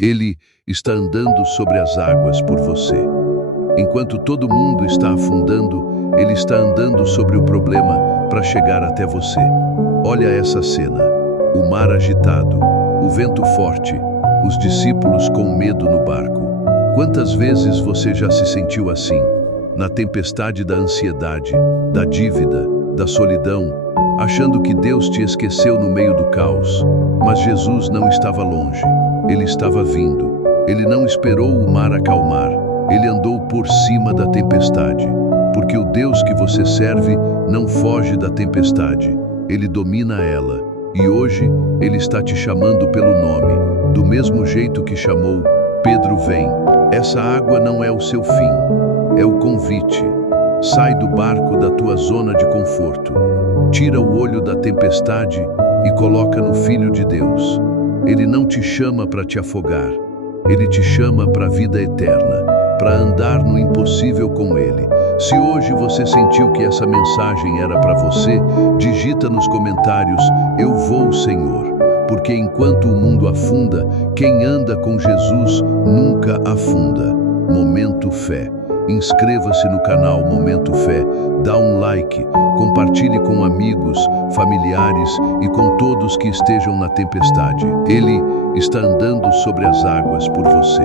Ele está andando sobre as águas por você. Enquanto todo mundo está afundando, ele está andando sobre o problema para chegar até você. Olha essa cena: o mar agitado, o vento forte, os discípulos com medo no barco. Quantas vezes você já se sentiu assim, na tempestade da ansiedade, da dívida, da solidão, achando que Deus te esqueceu no meio do caos? Mas Jesus não estava longe, ele estava vindo. Ele não esperou o mar acalmar, ele andou por cima da tempestade. Porque o Deus que você serve não foge da tempestade, ele domina ela. E hoje ele está te chamando pelo nome, do mesmo jeito que chamou Pedro. Vem. Essa água não é o seu fim, é o convite. Sai do barco da tua zona de conforto. Tira o olho da tempestade e coloca no Filho de Deus. Ele não te chama para te afogar, ele te chama para a vida eterna, para andar no impossível com ele. Se hoje você sentiu que essa mensagem era para você, digita nos comentários: eu vou, Senhor. Porque enquanto o mundo afunda, quem anda com Jesus nunca afunda. Momento Fé. Inscreva-se no canal Momento Fé, dá um like, compartilhe com amigos, familiares e com todos que estejam na tempestade. Ele está andando sobre as águas por você.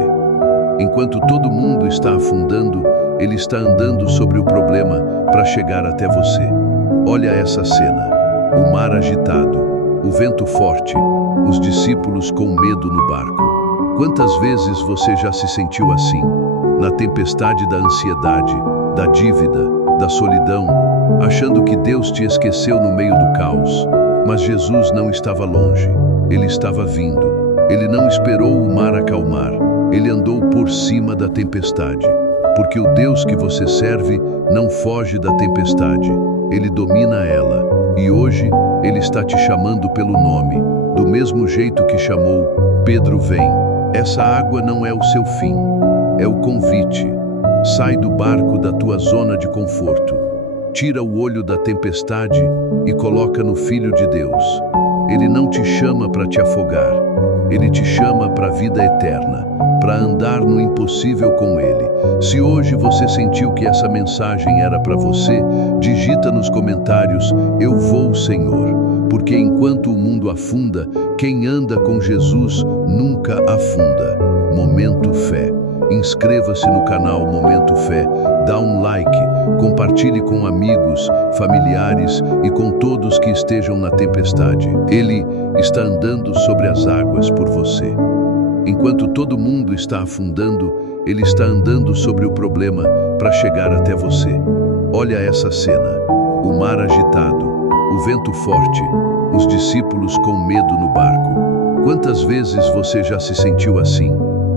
Enquanto todo mundo está afundando, ele está andando sobre o problema para chegar até você. Olha essa cena: o mar agitado, o vento forte, os discípulos com medo no barco. Quantas vezes você já se sentiu assim, na tempestade da ansiedade, da dívida, da solidão, achando que Deus te esqueceu no meio do caos? Mas Jesus não estava longe, ele estava vindo. Ele não esperou o mar acalmar, ele andou por cima da tempestade. Porque o Deus que você serve não foge da tempestade, ele domina ela. E hoje ele está te chamando pelo nome, do mesmo jeito que chamou Pedro. Vem. Essa água não é o seu fim, é o convite. Sai do barco da tua zona de conforto. Tira o olho da tempestade e coloca no Filho de Deus. Ele não te chama para te afogar, ele te chama para a vida eterna, para andar no impossível com ele. Se hoje você sentiu que essa mensagem era para você, digita nos comentários: eu vou, Senhor. Porque enquanto o mundo afunda, quem anda com Jesus nunca afunda. Momento Fé. Inscreva-se no canal Momento Fé, dá um like, compartilhe com amigos, familiares e com todos que estejam na tempestade. Ele está andando sobre as águas por você. Enquanto todo mundo está afundando, ele está andando sobre o problema para chegar até você. Olha essa cena: o mar agitado, o vento forte, os discípulos com medo no barco. Quantas vezes você já se sentiu assim,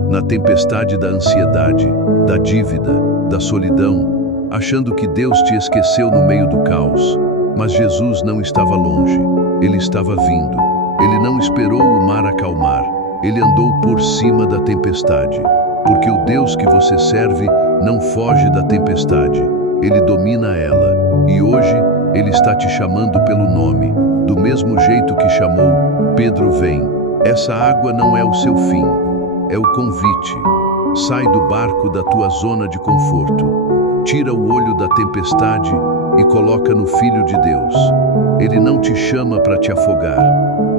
na tempestade da ansiedade, da dívida, da solidão, achando que Deus te esqueceu no meio do caos? Mas Jesus não estava longe, ele estava vindo. Ele não esperou o mar acalmar, ele andou por cima da tempestade. Porque o Deus que você serve não foge da tempestade, ele domina ela. E hoje ele está te chamando pelo nome, do mesmo jeito que chamou Pedro. Vem. Essa água não é o seu fim, é o convite. Sai do barco da tua zona de conforto. Tira o olho da tempestade e coloca no Filho de Deus. Ele não te chama para te afogar,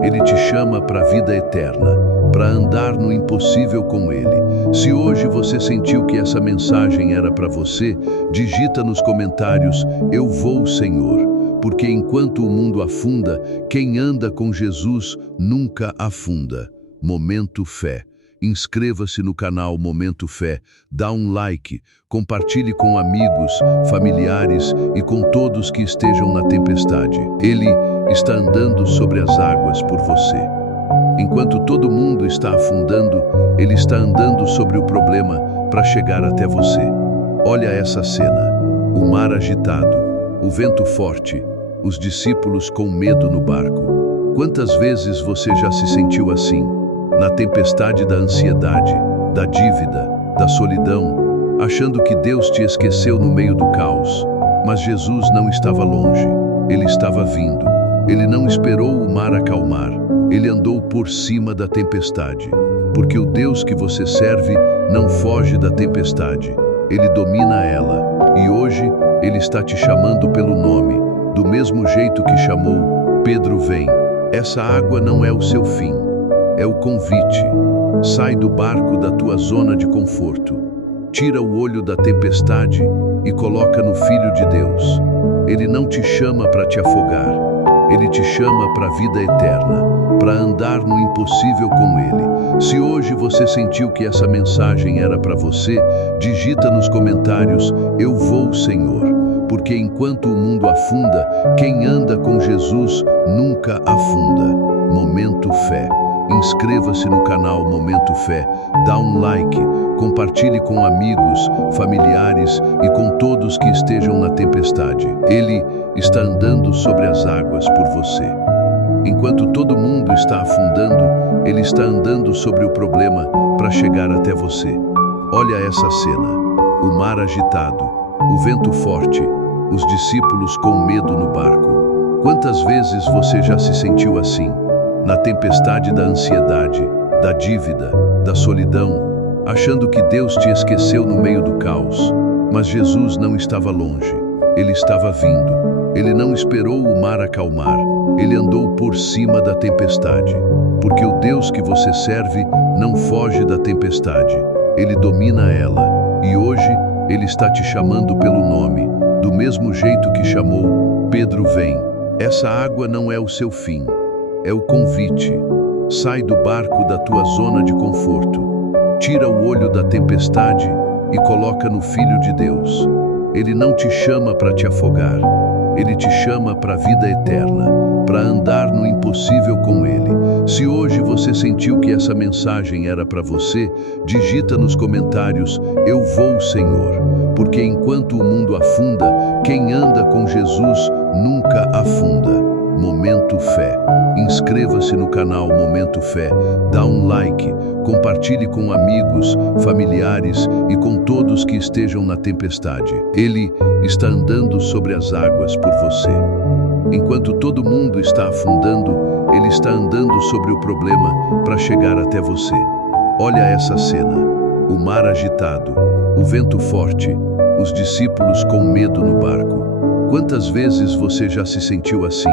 ele te chama para a vida eterna, para andar no impossível com ele. Se hoje você sentiu que essa mensagem era para você, digita nos comentários: eu vou, Senhor. Porque enquanto o mundo afunda, quem anda com Jesus nunca afunda. Momento Fé. Inscreva-se no canal Momento Fé, dá um like, compartilhe com amigos, familiares e com todos que estejam na tempestade. Ele está andando sobre as águas por você. Enquanto todo mundo está afundando, ele está andando sobre o problema para chegar até você. Olha essa cena: o mar agitado, o vento forte, os discípulos com medo no barco. Quantas vezes você já se sentiu assim, na tempestade da ansiedade, da dívida, da solidão, achando que Deus te esqueceu no meio do caos? Mas Jesus não estava longe, ele estava vindo. Ele não esperou o mar acalmar, ele andou por cima da tempestade. porque o Deus que você serve não foge da tempestade, ele domina ela, e hoje ele está te chamando pelo nome, do mesmo jeito que chamou Pedro. Vem. Essa água não é o seu fim, é o convite. Sai do barco da tua zona de conforto, tira o olho da tempestade e coloca no Filho de Deus. Ele não te chama para te afogar, ele te chama para a vida eterna, para andar no impossível com ele. Se hoje você sentiu que essa mensagem era para você, digita nos comentários: eu vou, Senhor. Porque enquanto o mundo afunda, quem anda com Jesus nunca afunda. Momento Fé. Inscreva-se no canal Momento Fé, dá um like, compartilhe com amigos, familiares e com todos que estejam na tempestade. Ele está andando sobre as águas por você. Enquanto todo mundo está afundando, ele está andando sobre o problema para chegar até você. Olha essa cena: o mar agitado, o vento forte, os discípulos com medo no barco. Quantas vezes você já se sentiu assim? Na tempestade da ansiedade, da dívida, da solidão, achando que Deus te esqueceu no meio do caos. Mas Jesus não estava longe, ele estava vindo. Ele não esperou o mar acalmar, ele andou por cima da tempestade. Porque o Deus que você serve não foge da tempestade, ele domina ela. E hoje ele está te chamando pelo nome, do mesmo jeito que chamou Pedro. Vem. Essa água não é o seu fim, é o convite. Sai do barco da tua zona de conforto, tira o olho da tempestade e coloca no Filho de Deus. Ele não te chama para te afogar, ele te chama para a vida eterna, para andar no impossível com ele. Se hoje você sentiu que essa mensagem era para você, digita nos comentários: eu vou, Senhor. Porque enquanto o mundo afunda, quem anda com Jesus nunca afunda. Momento Fé. Inscreva-se no canal Momento Fé, dá um like, compartilhe com amigos, familiares e com todos que estejam na tempestade. Ele está andando sobre as águas por você. Enquanto todo mundo está afundando, ele está andando sobre o problema para chegar até você. Olha essa cena: o mar agitado, o vento forte, os discípulos com medo no barco. Quantas vezes você já se sentiu assim?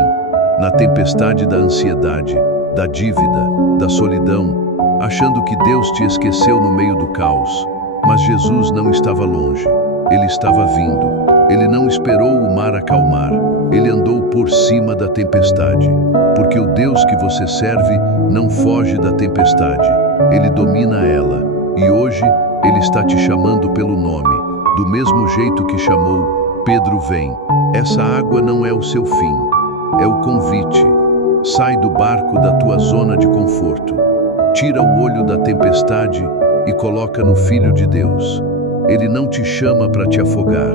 Na tempestade da ansiedade, da dívida, da solidão, achando que Deus te esqueceu no meio do caos. Mas Jesus não estava longe, ele estava vindo. Ele não esperou o mar acalmar, ele andou por cima da tempestade. Porque o Deus que você serve não foge da tempestade, ele domina ela. E hoje ele está te chamando pelo nome, do mesmo jeito que chamou Pedro. Vem. Essa água não é o seu fim, é o convite. Sai do barco da tua zona de conforto, tira o olho da tempestade e coloca no Filho de Deus. Ele não te chama para te afogar,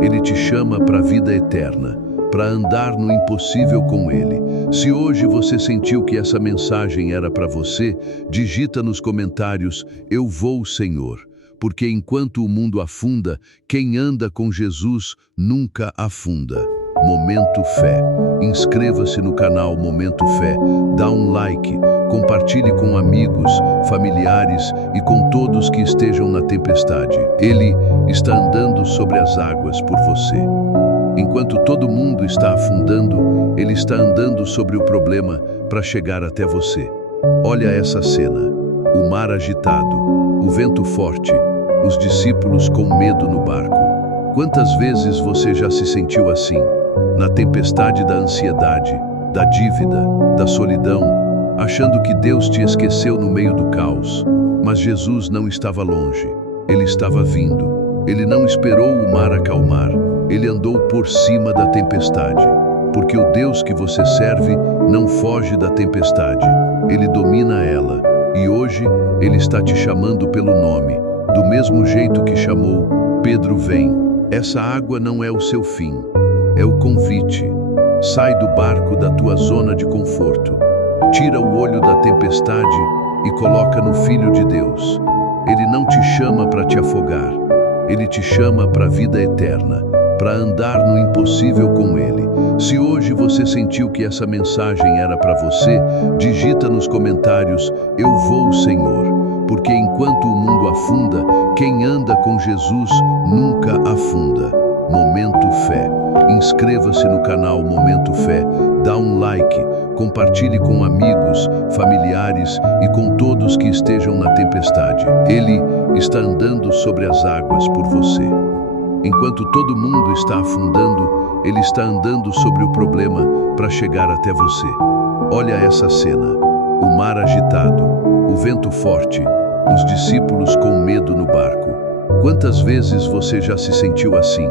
ele te chama para a vida eterna, para andar no impossível com ele. Se hoje você sentiu que essa mensagem era para você, digita nos comentários: eu vou, Senhor. Porque enquanto o mundo afunda, quem anda com Jesus nunca afunda. Momento Fé. Inscreva-se no canal Momento Fé, dá um like, compartilhe com amigos, familiares e com todos que estejam na tempestade. Ele está andando sobre as águas por você. Enquanto todo mundo está afundando, ele está andando sobre o problema para chegar até você. Olha essa cena: o mar agitado, o vento forte, os discípulos com medo no barco. Quantas vezes você já se sentiu assim? Na tempestade da ansiedade, da dívida, da solidão, achando que Deus te esqueceu no meio do caos. Mas Jesus não estava longe, ele estava vindo. Ele não esperou o mar acalmar, ele andou por cima da tempestade. Porque o Deus que você serve não foge da tempestade, ele domina ela. E hoje ele está te chamando pelo nome, do mesmo jeito que chamou Pedro. Vem. Essa água não é o seu fim, é o convite. Sai do barco da tua zona de conforto, tira o olho da tempestade e coloca no Filho de Deus. Ele não te chama para te afogar, ele te chama para a vida eterna, para andar no impossível com ele. Se hoje você sentiu que essa mensagem era para você, digita nos comentários: eu vou, Senhor. porque enquanto o mundo afunda, quem anda com Jesus nunca afunda. Momento Fé. Inscreva-se no canal Momento Fé, dá um like, compartilhe com amigos, familiares e com todos que estejam na tempestade. Ele está andando sobre as águas por você. Enquanto todo mundo está afundando, ele está andando sobre o problema para chegar até você. Olha essa cena: o mar agitado, o vento forte, os discípulos com medo no barco. Quantas vezes você já se sentiu assim?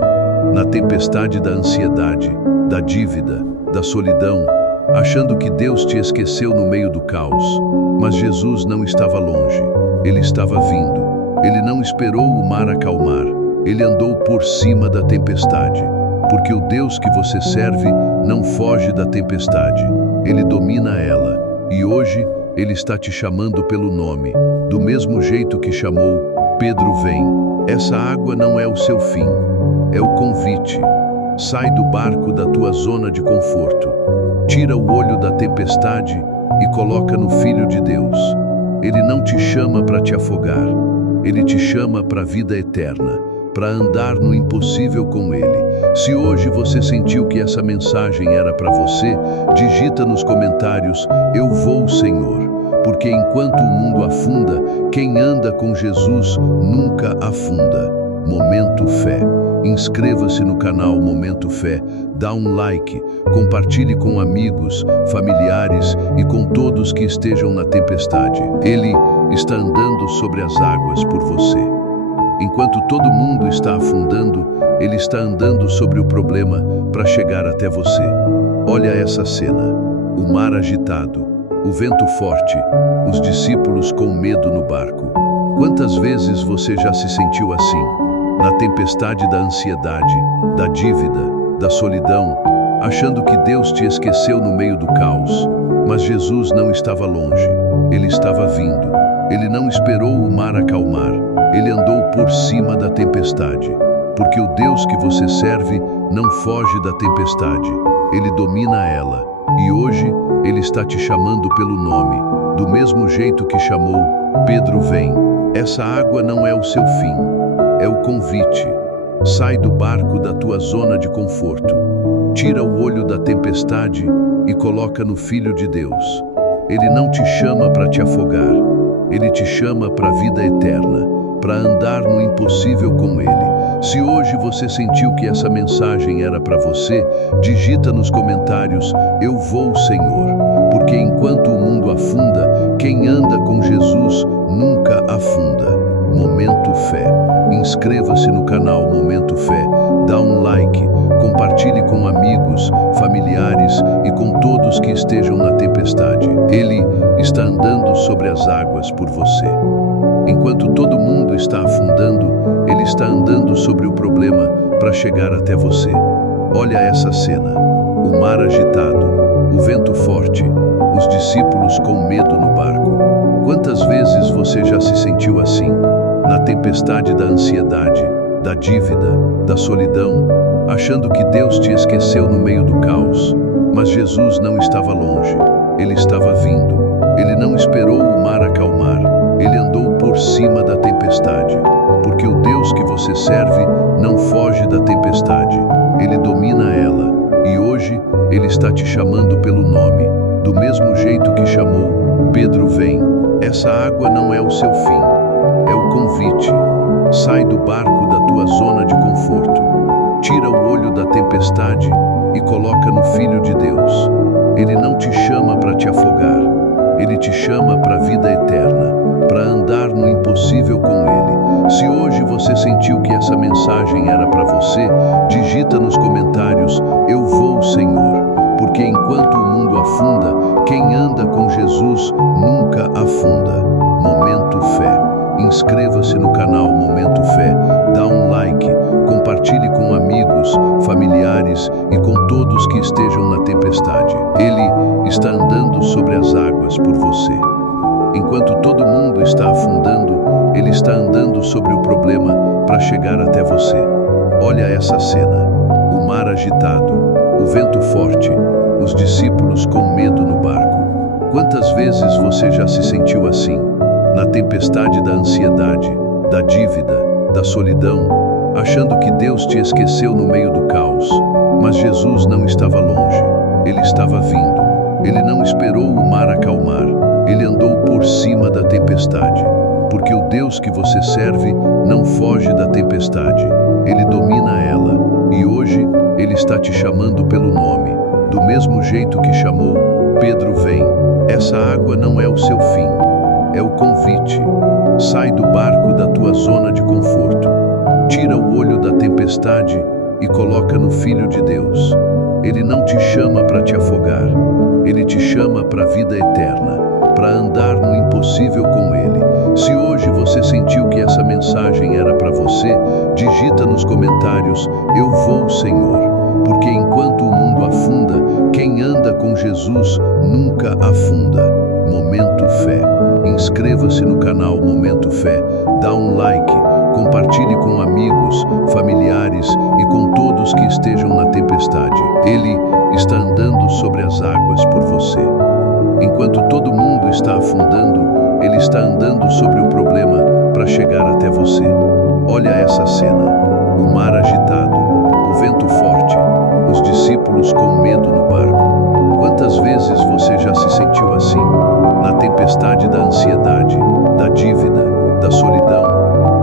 Na tempestade da ansiedade, da dívida, da solidão, achando que Deus te esqueceu no meio do caos. Mas Jesus não estava longe, ele estava vindo. Ele não esperou o mar acalmar, ele andou por cima da tempestade. Porque o Deus que você serve não foge da tempestade, ele domina ela. E hoje ele está te chamando pelo nome, do mesmo jeito que chamou Pedro. Vem. Essa água não é o seu fim, é o convite. Sai do barco da tua zona de conforto. Tira o olho da tempestade e coloca no Filho de Deus. Ele não te chama para te afogar. Ele te chama para a vida eterna, para andar no impossível com Ele. Se hoje você sentiu que essa mensagem era para você, digita nos comentários: eu vou, Senhor. Porque enquanto o mundo afunda, quem anda com Jesus nunca afunda. Momento Fé. Inscreva-se no canal Momento Fé, dá um like, compartilhe com amigos, familiares e com todos que estejam na tempestade. Ele está andando sobre as águas por você. Enquanto todo mundo está afundando, ele está andando sobre o problema para chegar até você. Olha essa cena: o mar agitado, o vento forte, os discípulos com medo no barco. Quantas vezes você já se sentiu assim? Na tempestade da ansiedade, da dívida, da solidão, achando que Deus te esqueceu no meio do caos. Mas Jesus não estava longe, ele estava vindo. Ele não esperou o mar acalmar, ele andou por cima da tempestade. Porque o Deus que você serve não foge da tempestade, ele domina ela. E hoje ele está te chamando pelo nome, do mesmo jeito que chamou Pedro. Vem. Essa água não é o seu fim, é o convite. Sai do barco da tua zona de conforto. Tira o olho da tempestade e coloca no Filho de Deus. Ele não te chama para te afogar. Ele te chama para a vida eterna, para andar no impossível com Ele. Se hoje você sentiu que essa mensagem era para você, digita nos comentários: eu vou, Senhor. Porque enquanto o mundo afunda, quem anda com Jesus nunca afunda. Momento Fé. Inscreva-se no canal Momento Fé, dá um like, compartilhe com amigos, familiares e com todos que estejam na tempestade. Ele está andando sobre as águas por você. Enquanto todo mundo está afundando, ele está andando sobre o problema para chegar até você. Olha essa cena: o mar agitado, o vento forte, os discípulos com medo no barco. Quantas vezes você já se sentiu assim? Na tempestade da ansiedade, da dívida, da solidão, achando que Deus te esqueceu no meio do caos. Mas Jesus não estava longe, ele estava vindo. Ele não esperou o mar acalmar, ele andou por cima da tempestade. Porque o Deus que você serve não foge da tempestade, ele domina ela. E hoje ele está te chamando pelo nome, do mesmo jeito que chamou Pedro. Vem. Essa água não é o seu fim, é o convite. Sai do barco da tua zona de conforto. Tira o olho da tempestade e coloca no Filho de Deus. Ele não te chama para te afogar. Ele te chama para a vida eterna, para andar no impossível com Ele. Se hoje você sentiu que essa mensagem era para você, digita nos comentários: eu vou, Senhor. Porque enquanto o mundo afunda, quem anda com Jesus nunca afunda. Momento Fé. Inscreva-se no canal Momento Fé, dá um like, compartilhe com amigos, familiares e com todos que estejam na tempestade. Ele está andando sobre as águas por você. Enquanto todo mundo está afundando, ele está andando sobre o problema para chegar até você. Olha essa cena: o mar agitado, o vento forte, os discípulos com medo no barco. Quantas vezes você já se sentiu assim? na tempestade da ansiedade, da dívida, da solidão, achando que Deus te esqueceu no meio do caos. Mas Jesus não estava longe, Ele estava vindo. Ele não esperou o mar acalmar, Ele andou por cima da tempestade. Porque o Deus que você serve não foge da tempestade, Ele domina ela. E hoje Ele está te chamando pelo nome, do mesmo jeito que chamou Pedro. Vem, essa água não é o seu fim, é o convite. Sai do barco da tua zona de conforto, tira o olho da tempestade e coloca no Filho de Deus. Ele não te chama para te afogar, Ele te chama para a vida eterna, para andar no impossível com Ele. Se hoje você sentiu que essa mensagem era para você, digita nos comentários: eu vou, Senhor, porque enquanto o mundo afunda, quem anda com Jesus nunca afunda. Momento Fé. Inscreva-se no canal Momento Fé, dá um like, compartilhe com amigos, familiares e com todos que estejam na tempestade. Ele está andando sobre as águas por você. Enquanto todo mundo está afundando, Ele está andando sobre o problema para chegar até você. Olha essa cena: o mar agitado, o vento forte, os discípulos com medo no barco. Quantas vezes você já se sentiu assim? Na tempestade da ansiedade, da dívida, da solidão,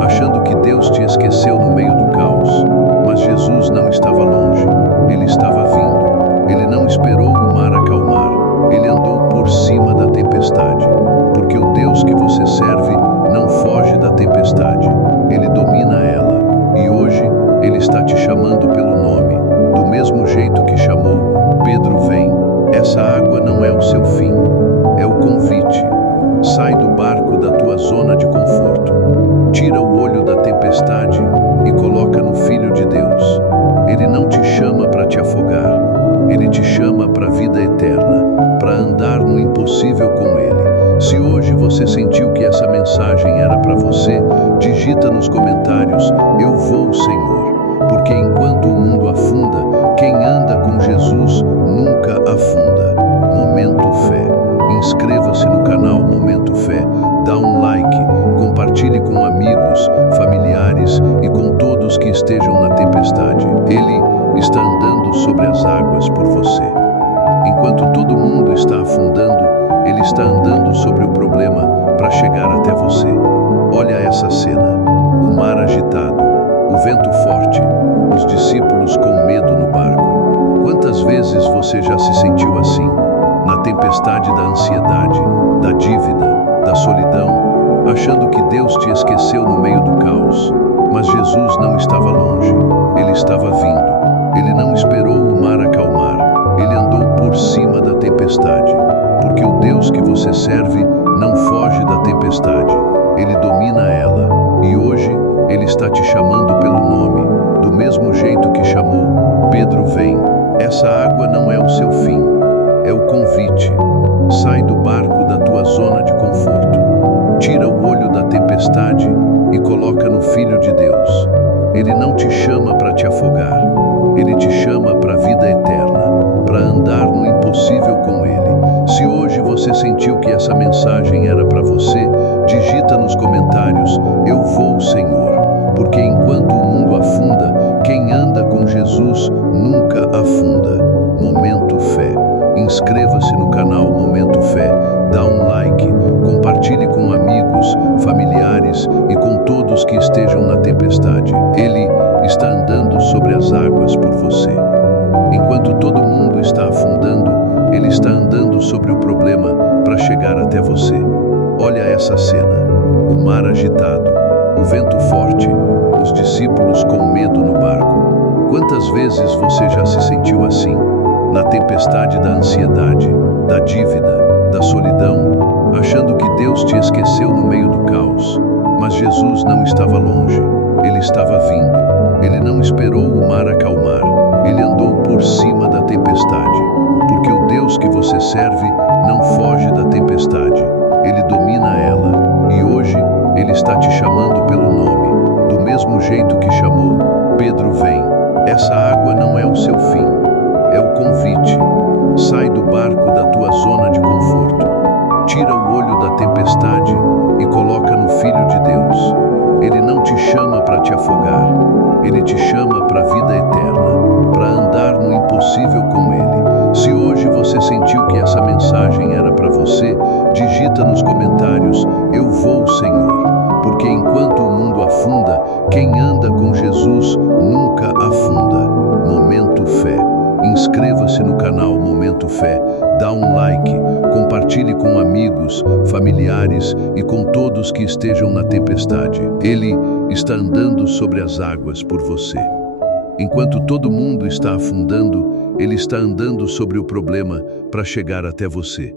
achando que Deus te esqueceu no meio do caos. Mas Jesus não estava longe, Ele estava vindo. Ele não esperou o mar acalmar, Ele andou por cima da tempestade. Porque o Deus que você serve não foge da tempestade, Ele domina ela. E hoje Ele está te chamando pelo nome, do mesmo jeito que chamou Pedro. Vem, essa água não é o seu fim, é o convite. Sai do barco da tua zona de conforto, tira o olho da tempestade e coloca no Filho de Deus. Ele não te chama para te afogar, Ele te chama para a vida eterna, para andar no impossível com Ele. Se hoje você sentiu que essa mensagem era para você, digita nos comentários: eu vou, Senhor, porque enquanto o mundo afunda, quem anda com Jesus nunca afunda. Momento Fé. Inscreva-se no canal Momento Fé, dá um like, compartilhe com amigos, familiares e com todos que estejam na tempestade. Ele está andando sobre as águas por você. Enquanto todo mundo está afundando, Ele está andando sobre o problema para chegar até você. Olha essa cena: o mar agitado, o vento forte, os discípulos com medo no barco. Quantas vezes você já se sentiu assim? Na tempestade da ansiedade, da dívida, da solidão, achando que Deus te esqueceu no meio do caos. Mas Jesus não estava longe, Ele estava vindo. Ele não esperou o mar acalmar, Ele andou por cima da tempestade. Porque o Deus que você serve não foge da tempestade, Ele domina ela. E hoje Ele está te chamando pelo nome, do mesmo jeito que chamou Pedro. Vem, essa água não é o seu fim, é o convite. Sai do barco da tua zona de conforto, tira o olho da tempestade e coloca no Filho de Deus. Ele não te chama para te afogar, Ele te chama para a vida eterna, para andar no impossível com Ele. Se hoje você sentiu que essa mensagem era para você, digita nos comentários: eu vou, Senhor, porque enquanto o mundo afunda, quem anda com Jesus nunca afunda. Momento Fé. Inscreva-se no canal Momento Fé, dá um like, compartilhe com amigos, familiares e com todos que estejam na tempestade. Ele está andando sobre as águas por você. Enquanto todo mundo está afundando, Ele está andando sobre o problema para chegar até você. Olha essa cena: o mar agitado, o vento forte, os discípulos com medo no barco. Quantas vezes você já se sentiu assim? Na tempestade da ansiedade, da dívida, da solidão, achando que Deus te esqueceu no meio do caos. Mas Jesus não estava longe, Ele estava vindo. Ele não esperou o mar acalmar, Ele andou por cima da tempestade. Porque o Deus que você serve não foge da tempestade, Ele domina ela. E hoje Ele está te chamando pelo nome, do mesmo jeito que chamou Pedro. Vem, essa água não é o seu fim, é o convite. Sai do barco da tua zona de conforto, Tira o olho da tempestade e coloca no Filho de Deus. Ele não te chama para te afogar, ele te chama para a vida eterna, para andar no impossível com ele. Se hoje você sentiu que essa mensagem era para você, digita nos comentários: eu vou, Senhor, porque enquanto o mundo afunda, quem anda com Jesus nunca afunda. Momento Fé. Inscreva-se no canal Momento Fé, dá um like, compartilhe com amigos, familiares e com todos que estejam na tempestade. Ele está andando sobre as águas por você. Enquanto todo mundo está afundando, ele está andando sobre o problema para chegar até você.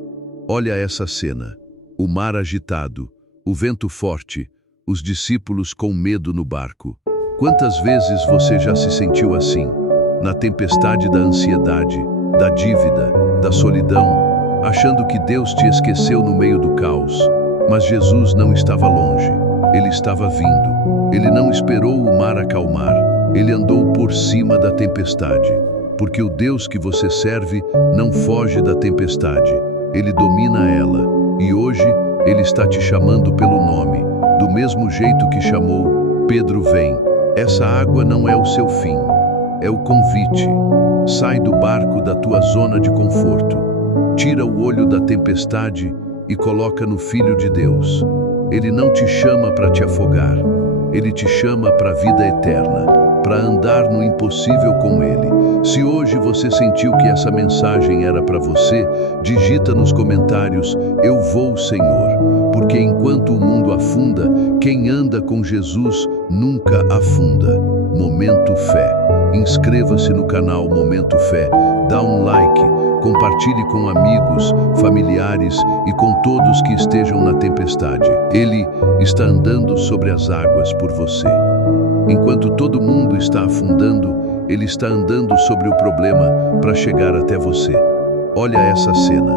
Olha essa cena: o mar agitado, o vento forte, os discípulos com medo no barco. Quantas vezes você já se sentiu assim? Na tempestade da ansiedade, da dívida, da solidão, achando que Deus te esqueceu no meio do caos. Mas Jesus não estava longe, ele estava vindo. Ele não esperou o mar acalmar, ele andou por cima da tempestade. Porque o Deus que você serve não foge da tempestade, ele domina ela. E hoje ele está te chamando pelo nome, do mesmo jeito que chamou Pedro: vem. Essa água não é o seu fim. É o convite. Sai do barco da tua zona de conforto. Tira o olho da tempestade e coloca no Filho de Deus. Ele não te chama para te afogar. Ele te chama para a vida eterna, para andar no impossível com ele. Se hoje você sentiu que essa mensagem era para você, digita nos comentários: eu vou, Senhor, porque enquanto o mundo afunda, quem anda com Jesus nunca afunda. Momento Fé. Inscreva-se no canal Momento Fé, dá um like, compartilhe com amigos, familiares e com todos que estejam na tempestade. Ele está andando sobre as águas por você. Enquanto todo mundo está afundando, ele está andando sobre o problema para chegar até você. Olha essa cena: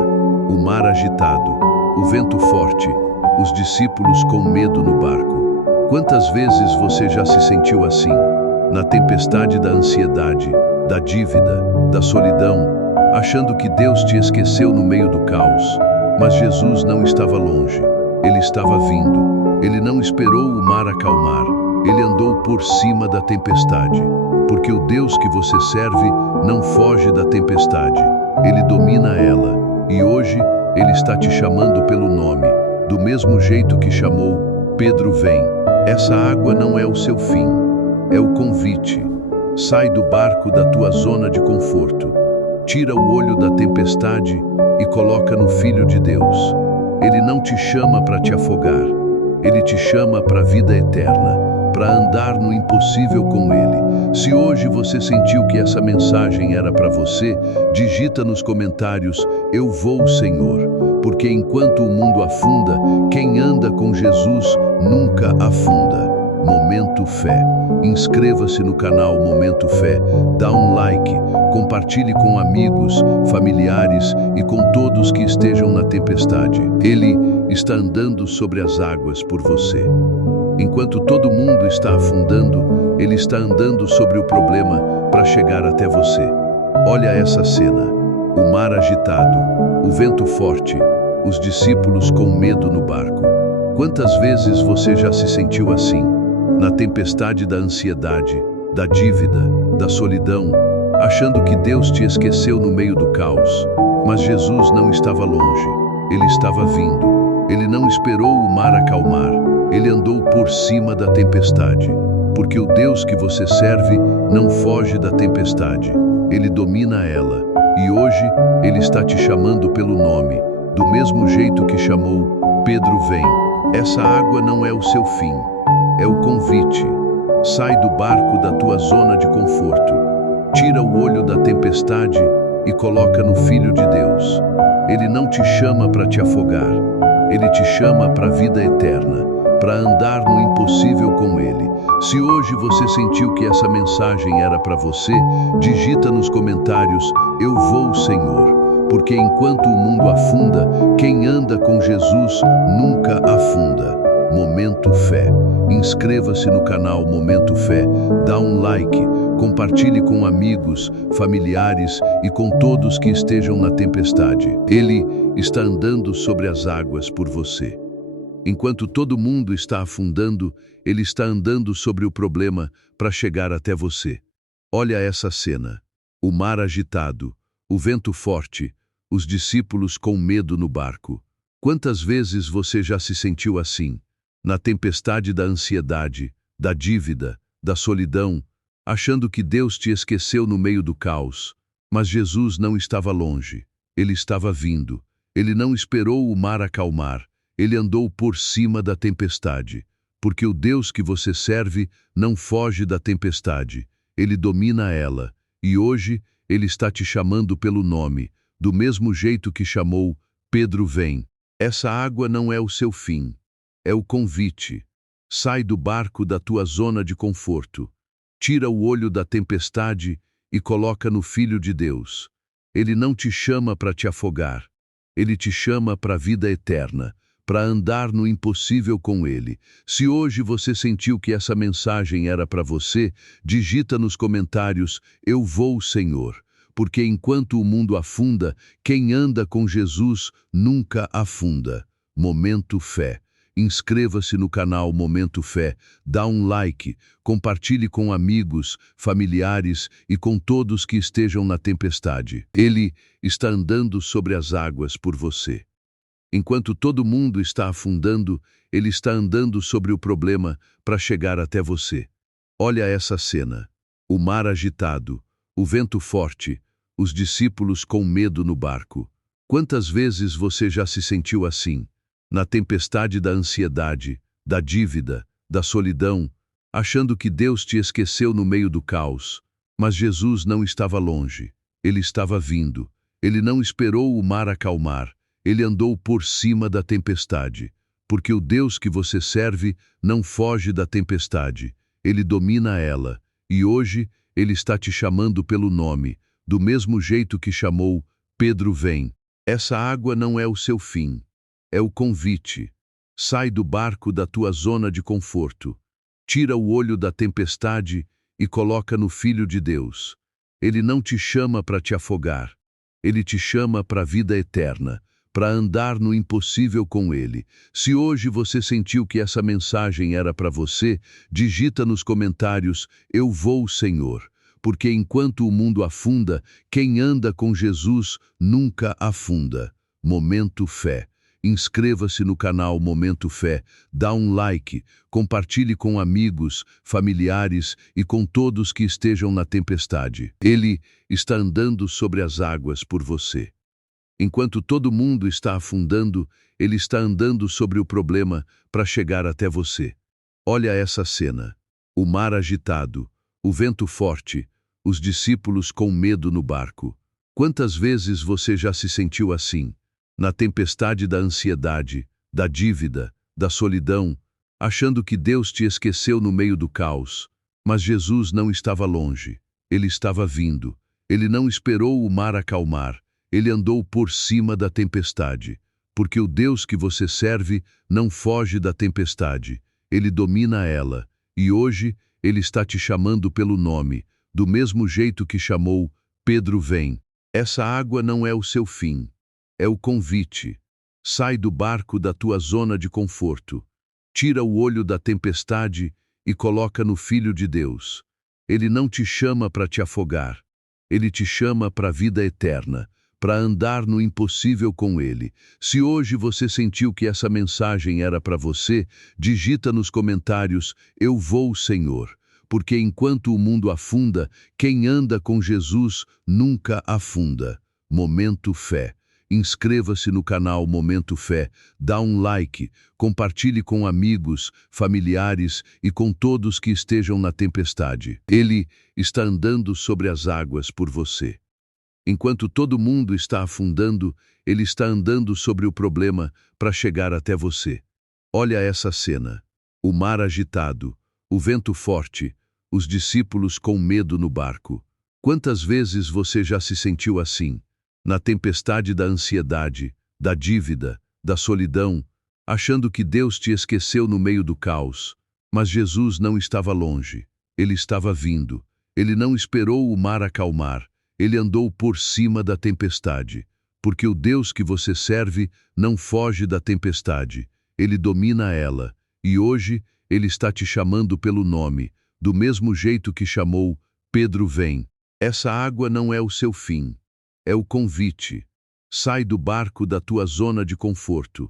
o mar agitado, o vento forte, os discípulos com medo no barco. Quantas vezes você já se sentiu assim? Na tempestade da ansiedade, da dívida, da solidão, achando que Deus te esqueceu no meio do caos. Mas Jesus não estava longe, ele estava vindo. Ele não esperou o mar acalmar, ele andou por cima da tempestade. Porque o Deus que você serve não foge da tempestade, ele domina ela. E hoje ele está te chamando pelo nome, do mesmo jeito que chamou Pedro: vem. Essa água não é o seu fim. É o convite. Sai do barco da tua zona de conforto. Tira o olho da tempestade e coloca no Filho de Deus. Ele não te chama para te afogar. Ele te chama para a vida eterna, para andar no impossível com ele. Se hoje você sentiu que essa mensagem era para você, digita nos comentários: eu vou, Senhor, porque enquanto o mundo afunda, quem anda com Jesus nunca afunda. Momento Fé. Inscreva-se no canal Momento Fé, dá um like, compartilhe com amigos, familiares e com todos que estejam na tempestade. Ele está andando sobre as águas por você. Enquanto todo mundo está afundando, ele está andando sobre o problema para chegar até você. Olha essa cena: o mar agitado, o vento forte, os discípulos com medo no barco. Quantas vezes você já se sentiu assim? Na tempestade da ansiedade, da dívida, da solidão, achando que Deus te esqueceu no meio do caos. Mas Jesus não estava longe, ele estava vindo. Ele não esperou o mar acalmar, ele andou por cima da tempestade. Porque o Deus que você serve não foge da tempestade, ele domina ela. E hoje ele está te chamando pelo nome, do mesmo jeito que chamou Pedro: vem. Essa água não é o seu fim. É o convite. Sai do barco da tua zona de conforto. Tira o olho da tempestade e coloca no Filho de Deus. Ele não te chama para te afogar. Ele te chama para a vida eterna, para andar no impossível com ele. Se hoje você sentiu que essa mensagem era para você, digita nos comentários: eu vou, Senhor, porque enquanto o mundo afunda, quem anda com Jesus nunca afunda. Momento Fé. Inscreva-se no canal Momento Fé, dá um like, compartilhe com amigos, familiares e com todos que estejam na tempestade. Ele está andando sobre as águas por você. Enquanto todo mundo está afundando, ele está andando sobre o problema para chegar até você. Olha essa cena. O mar agitado, o vento forte, os discípulos com medo no barco. Quantas vezes você já se sentiu assim, na tempestade da ansiedade, da dívida, da solidão, achando que Deus te esqueceu no meio do caos? Mas Jesus não estava longe, ele estava vindo. Ele não esperou o mar acalmar, ele andou por cima da tempestade. Porque o Deus que você serve não foge da tempestade, ele domina ela. E hoje ele está te chamando pelo nome, do mesmo jeito que chamou Pedro, vem. Essa água não é o seu fim, é o convite. Sai do barco da tua zona de conforto, tira o olho da tempestade e coloca no Filho de Deus. Ele não te chama para te afogar, ele te chama para a vida eterna, para andar no impossível com ele. Se hoje você sentiu que essa mensagem era para você, digita nos comentários, eu vou, Senhor. Porque enquanto o mundo afunda, quem anda com Jesus nunca afunda. Momento Fé. Inscreva-se no canal Momento Fé, dá um like, compartilhe com amigos, familiares e com todos que estejam na tempestade. Ele está andando sobre as águas por você. Enquanto todo mundo está afundando, ele está andando sobre o problema para chegar até você. Olha essa cena. O mar agitado, o vento forte, os discípulos com medo no barco. Quantas vezes você já se sentiu assim, na tempestade da ansiedade, da dívida, da solidão, achando que Deus te esqueceu no meio do caos? Mas Jesus não estava longe, ele estava vindo. Ele não esperou o mar acalmar, ele andou por cima da tempestade. Porque o Deus que você serve não foge da tempestade, ele domina ela. E hoje ele está te chamando pelo nome, do mesmo jeito que chamou Pedro, vem. Essa água não é o seu fim, é o convite. Sai do barco da tua zona de conforto, tira o olho da tempestade e coloca no Filho de Deus. Ele não te chama para te afogar, ele te chama para a vida eterna, para andar no impossível com ele. Se hoje você sentiu que essa mensagem era para você, digita nos comentários, eu vou, Senhor. Porque enquanto o mundo afunda, quem anda com Jesus nunca afunda. Momento Fé. Inscreva-se no canal Momento Fé, dá um like, compartilhe com amigos, familiares e com todos que estejam na tempestade. Ele está andando sobre as águas por você. Enquanto todo mundo está afundando, ele está andando sobre o problema para chegar até você. Olha essa cena. O mar agitado, o vento forte, os discípulos com medo no barco. Quantas vezes você já se sentiu assim, na tempestade da ansiedade, da dívida, da solidão, achando que Deus te esqueceu no meio do caos? Mas Jesus não estava longe, ele estava vindo. Ele não esperou o mar acalmar, ele andou por cima da tempestade. Porque o Deus que você serve não foge da tempestade, ele domina ela. E hoje ele está te chamando pelo nome, do mesmo jeito que chamou Pedro, vem. Essa água não é o seu fim, é o convite. Sai do barco da tua zona de conforto, tira o olho da tempestade e coloca no Filho de Deus. Ele não te chama para te afogar, ele te chama para a vida eterna, para andar no impossível com ele. Se hoje você sentiu que essa mensagem era para você, digita nos comentários, eu vou, Senhor. Porque enquanto o mundo afunda, quem anda com Jesus nunca afunda. Momento Fé. Inscreva-se no canal Momento Fé, dá um like, compartilhe com amigos, familiares e com todos que estejam na tempestade. Ele está andando sobre as águas por você. Enquanto todo mundo está afundando, ele está andando sobre o problema para chegar até você. Olha essa cena. O mar agitado, o vento forte, os discípulos com medo no barco. Quantas vezes você já se sentiu assim, na tempestade da ansiedade, da dívida, da solidão, achando que Deus te esqueceu no meio do caos. Mas Jesus não estava longe. Ele estava vindo. Ele não esperou o mar acalmar. Ele andou por cima da tempestade. Porque o Deus que você serve não foge da tempestade. Ele domina ela. E hoje Ele está te chamando pelo nome, do mesmo jeito que chamou Pedro, vem. Essa água não é o seu fim. É o convite. Sai do barco da tua zona de conforto.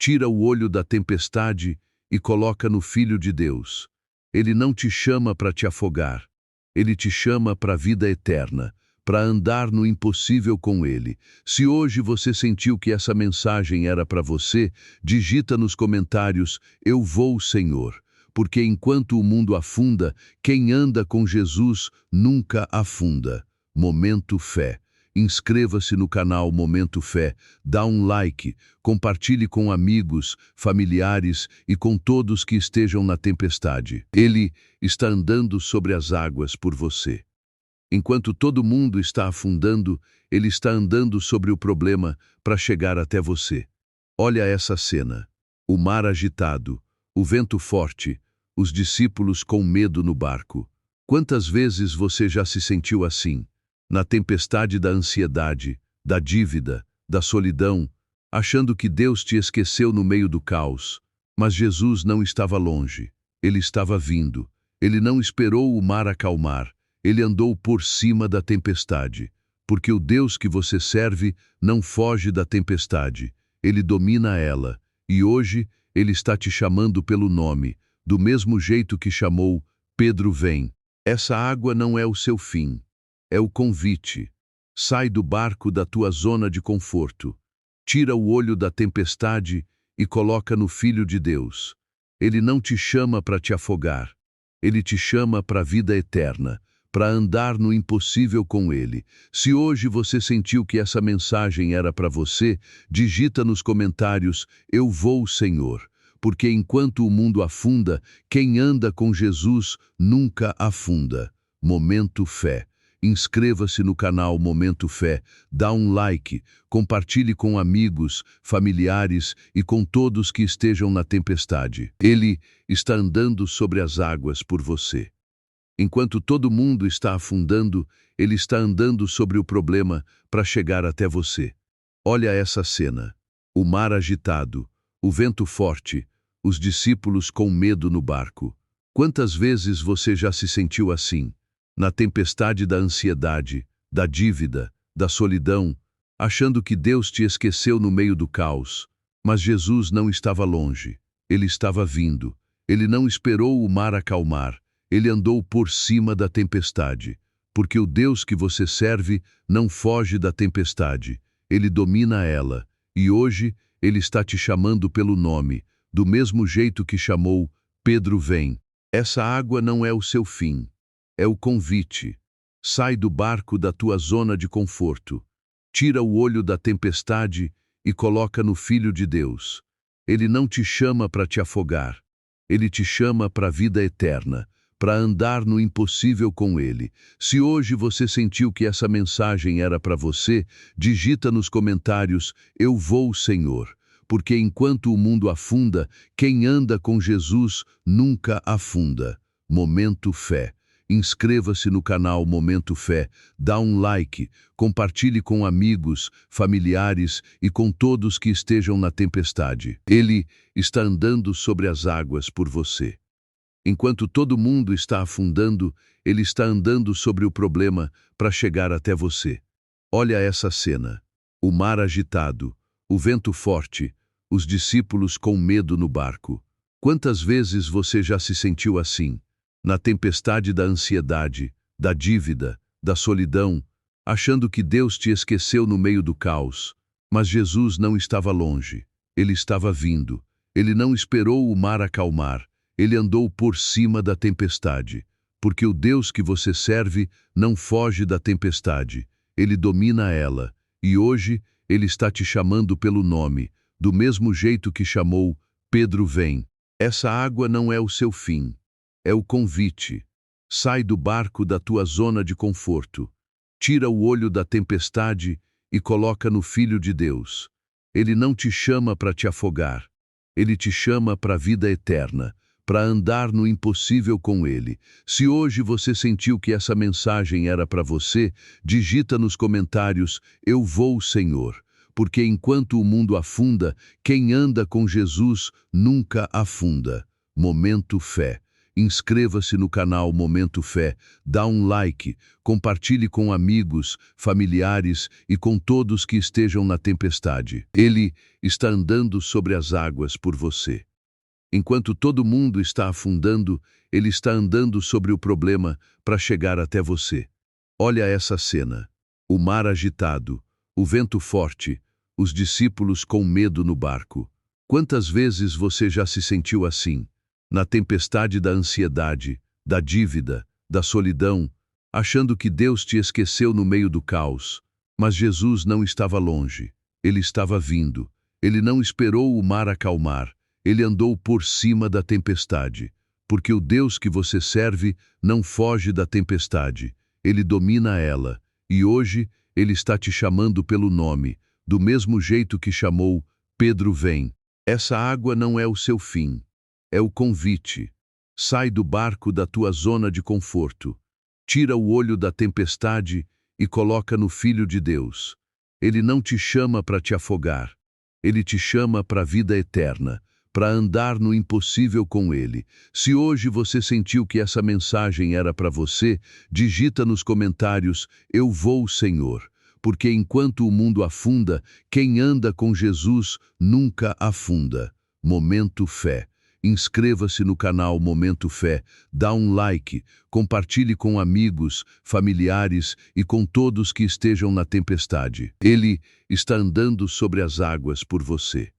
Tira o olho da tempestade e coloca no Filho de Deus. Ele não te chama para te afogar. Ele te chama para a vida eterna, para andar no impossível com Ele. Se hoje você sentiu que essa mensagem era para você, digita nos comentários: eu vou, Senhor. Porque enquanto o mundo afunda, quem anda com Jesus nunca afunda. Momento Fé. Inscreva-se no canal Momento Fé, dá um like, compartilhe com amigos, familiares e com todos que estejam na tempestade. Ele está andando sobre as águas por você. Enquanto todo mundo está afundando, Ele está andando sobre o problema para chegar até você. Olha essa cena. O mar agitado, o vento forte, os discípulos com medo no barco. Quantas vezes você já se sentiu assim? Na tempestade da ansiedade, da dívida, da solidão, achando que Deus te esqueceu no meio do caos. Mas Jesus não estava longe. Ele estava vindo. Ele não esperou o mar acalmar. Ele andou por cima da tempestade. Porque o Deus que você serve não foge da tempestade. Ele domina ela. E hoje Ele está te chamando pelo nome, do mesmo jeito que chamou Pedro, vem. Essa água não é o seu fim. É o convite. Sai do barco da tua zona de conforto. Tira o olho da tempestade e coloca no Filho de Deus. Ele não te chama para te afogar. Ele te chama para a vida eterna, para andar no impossível com Ele. Se hoje você sentiu que essa mensagem era para você, digita nos comentários: eu vou, Senhor. Porque enquanto o mundo afunda, quem anda com Jesus nunca afunda. Momento Fé. Inscreva-se no canal Momento Fé, dá um like, compartilhe com amigos, familiares e com todos que estejam na tempestade. Ele está andando sobre as águas por você. Enquanto todo mundo está afundando, Ele está andando sobre o problema para chegar até você. Olha essa cena. O mar agitado, o vento forte, os discípulos com medo no barco. Quantas vezes você já se sentiu assim? Na tempestade da ansiedade, da dívida, da solidão, achando que Deus te esqueceu no meio do caos. Mas Jesus não estava longe. Ele estava vindo. Ele não esperou o mar acalmar. Ele andou por cima da tempestade. Porque o Deus que você serve não foge da tempestade. Ele domina ela. E hoje Ele está te chamando pelo nome, do mesmo jeito que chamou Pedro, vem. Essa água não é o seu fim. É o convite. Sai do barco da tua zona de conforto. Tira o olho da tempestade e coloca no Filho de Deus. Ele não te chama para te afogar. Ele te chama para a vida eterna, para andar no impossível com Ele. Se hoje você sentiu que essa mensagem era para você, digita nos comentários: eu vou, Senhor. Porque enquanto o mundo afunda, quem anda com Jesus nunca afunda. Momento Fé. Inscreva-se no canal Momento Fé, dá um like, compartilhe com amigos, familiares e com todos que estejam na tempestade. Ele está andando sobre as águas por você. Enquanto todo mundo está afundando, Ele está andando sobre o problema para chegar até você. Olha essa cena. O mar agitado, o vento forte, os discípulos com medo no barco. Quantas vezes você já se sentiu assim? Na tempestade da ansiedade, da dívida, da solidão, achando que Deus te esqueceu no meio do caos. Mas Jesus não estava longe. Ele estava vindo. Ele não esperou o mar acalmar. Ele andou por cima da tempestade. Porque o Deus que você serve não foge da tempestade. Ele domina ela. E hoje Ele está te chamando pelo nome, do mesmo jeito que chamou Pedro, vem. Essa água não é o seu fim. É o convite. Sai do barco da tua zona de conforto. Tira o olho da tempestade e coloca no Filho de Deus. Ele não te chama para te afogar. Ele te chama para a vida eterna, para andar no impossível com Ele. Se hoje você sentiu que essa mensagem era para você, digita nos comentários: Eu vou, Senhor. Porque enquanto o mundo afunda, quem anda com Jesus nunca afunda. Momento Fé. Inscreva-se no canal Momento Fé, dá um like, compartilhe com amigos, familiares e com todos que estejam na tempestade. Ele está andando sobre as águas por você. Enquanto todo mundo está afundando, ele está andando sobre o problema para chegar até você. Olha essa cena. O mar agitado, o vento forte, os discípulos com medo no barco. Quantas vezes você já se sentiu assim? Na tempestade da ansiedade, da dívida, da solidão, achando que Deus te esqueceu no meio do caos. Mas Jesus não estava longe. Ele estava vindo. Ele não esperou o mar acalmar. Ele andou por cima da tempestade. Porque o Deus que você serve não foge da tempestade. Ele domina ela. E hoje ele está te chamando pelo nome, do mesmo jeito que chamou Pedro vem. Essa água não é o seu fim. É o convite. Sai do barco da tua zona de conforto. Tira o olho da tempestade e coloca no Filho de Deus. Ele não te chama para te afogar. Ele te chama para a vida eterna, para andar no impossível com Ele. Se hoje você sentiu que essa mensagem era para você, digita nos comentários: Eu vou, Senhor. Porque enquanto o mundo afunda, quem anda com Jesus nunca afunda. Momento Fé. Inscreva-se no canal Momento Fé, dá um like, compartilhe com amigos, familiares e com todos que estejam na tempestade. Ele está andando sobre as águas por você.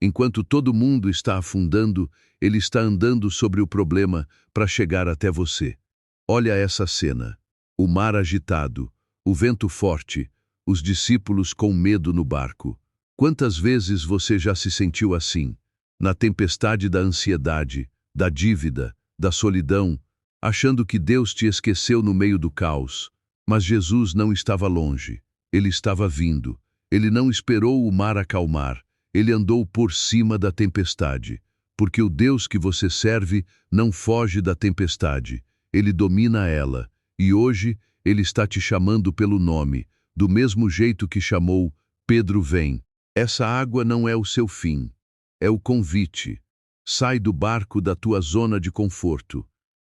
Enquanto todo mundo está afundando, ele está andando sobre o problema para chegar até você. Olha essa cena. O mar agitado, o vento forte, os discípulos com medo no barco. Quantas vezes você já se sentiu assim? Na tempestade da ansiedade, da dívida, da solidão, achando que Deus te esqueceu no meio do caos. Mas Jesus não estava longe. Ele estava vindo. Ele não esperou o mar acalmar. Ele andou por cima da tempestade. Porque o Deus que você serve não foge da tempestade. Ele domina ela. E hoje ele está te chamando pelo nome, do mesmo jeito que chamou Pedro vem. Essa água não é o seu fim. É o convite. Sai do barco da tua zona de conforto.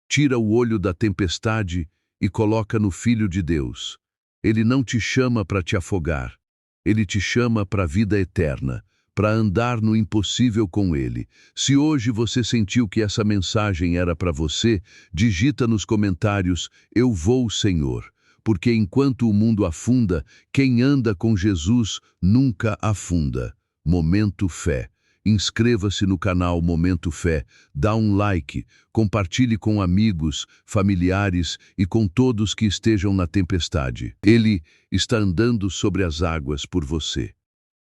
Tira o olho da tempestade e coloca no Filho de Deus. Ele não te chama para te afogar. Ele te chama para a vida eterna, para andar no impossível com Ele. Se hoje você sentiu que essa mensagem era para você, digita nos comentários: Eu vou, Senhor. Porque enquanto o mundo afunda, quem anda com Jesus nunca afunda. Momento Fé. Inscreva-se no canal Momento Fé, dá um like, compartilhe com amigos, familiares e com todos que estejam na tempestade. Ele está andando sobre as águas por você.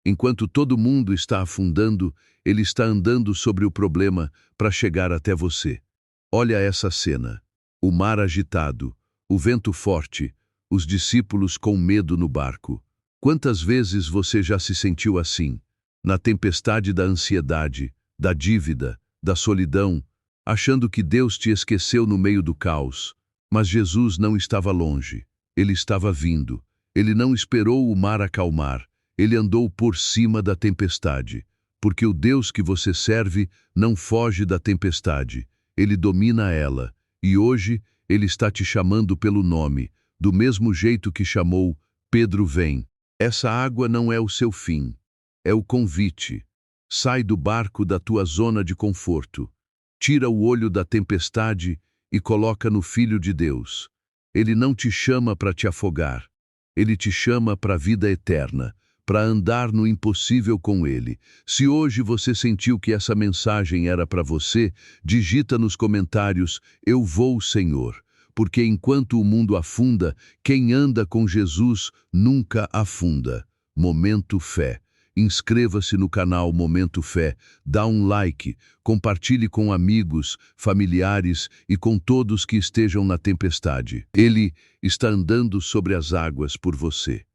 Enquanto todo mundo está afundando, ele está andando sobre o problema para chegar até você. Olha essa cena. O mar agitado, o vento forte, os discípulos com medo no barco. Quantas vezes você já se sentiu assim? Na tempestade da ansiedade, da dívida, da solidão, achando que Deus te esqueceu no meio do caos. Mas Jesus não estava longe. Ele estava vindo. Ele não esperou o mar acalmar. Ele andou por cima da tempestade. Porque o Deus que você serve não foge da tempestade. Ele domina ela. E hoje ele está te chamando pelo nome, do mesmo jeito que chamou Pedro vem. Essa água não é o seu fim. É o convite. Sai do barco da tua zona de conforto. Tira o olho da tempestade e coloca no Filho de Deus. Ele não te chama para te afogar. Ele te chama para a vida eterna, para andar no impossível com Ele. Se hoje você sentiu que essa mensagem era para você, digita nos comentários: Eu vou, Senhor. Porque enquanto o mundo afunda, quem anda com Jesus nunca afunda. Momento Fé. Inscreva-se no canal Momento Fé, dá um like, compartilhe com amigos, familiares e com todos que estejam na tempestade. Ele está andando sobre as águas por você.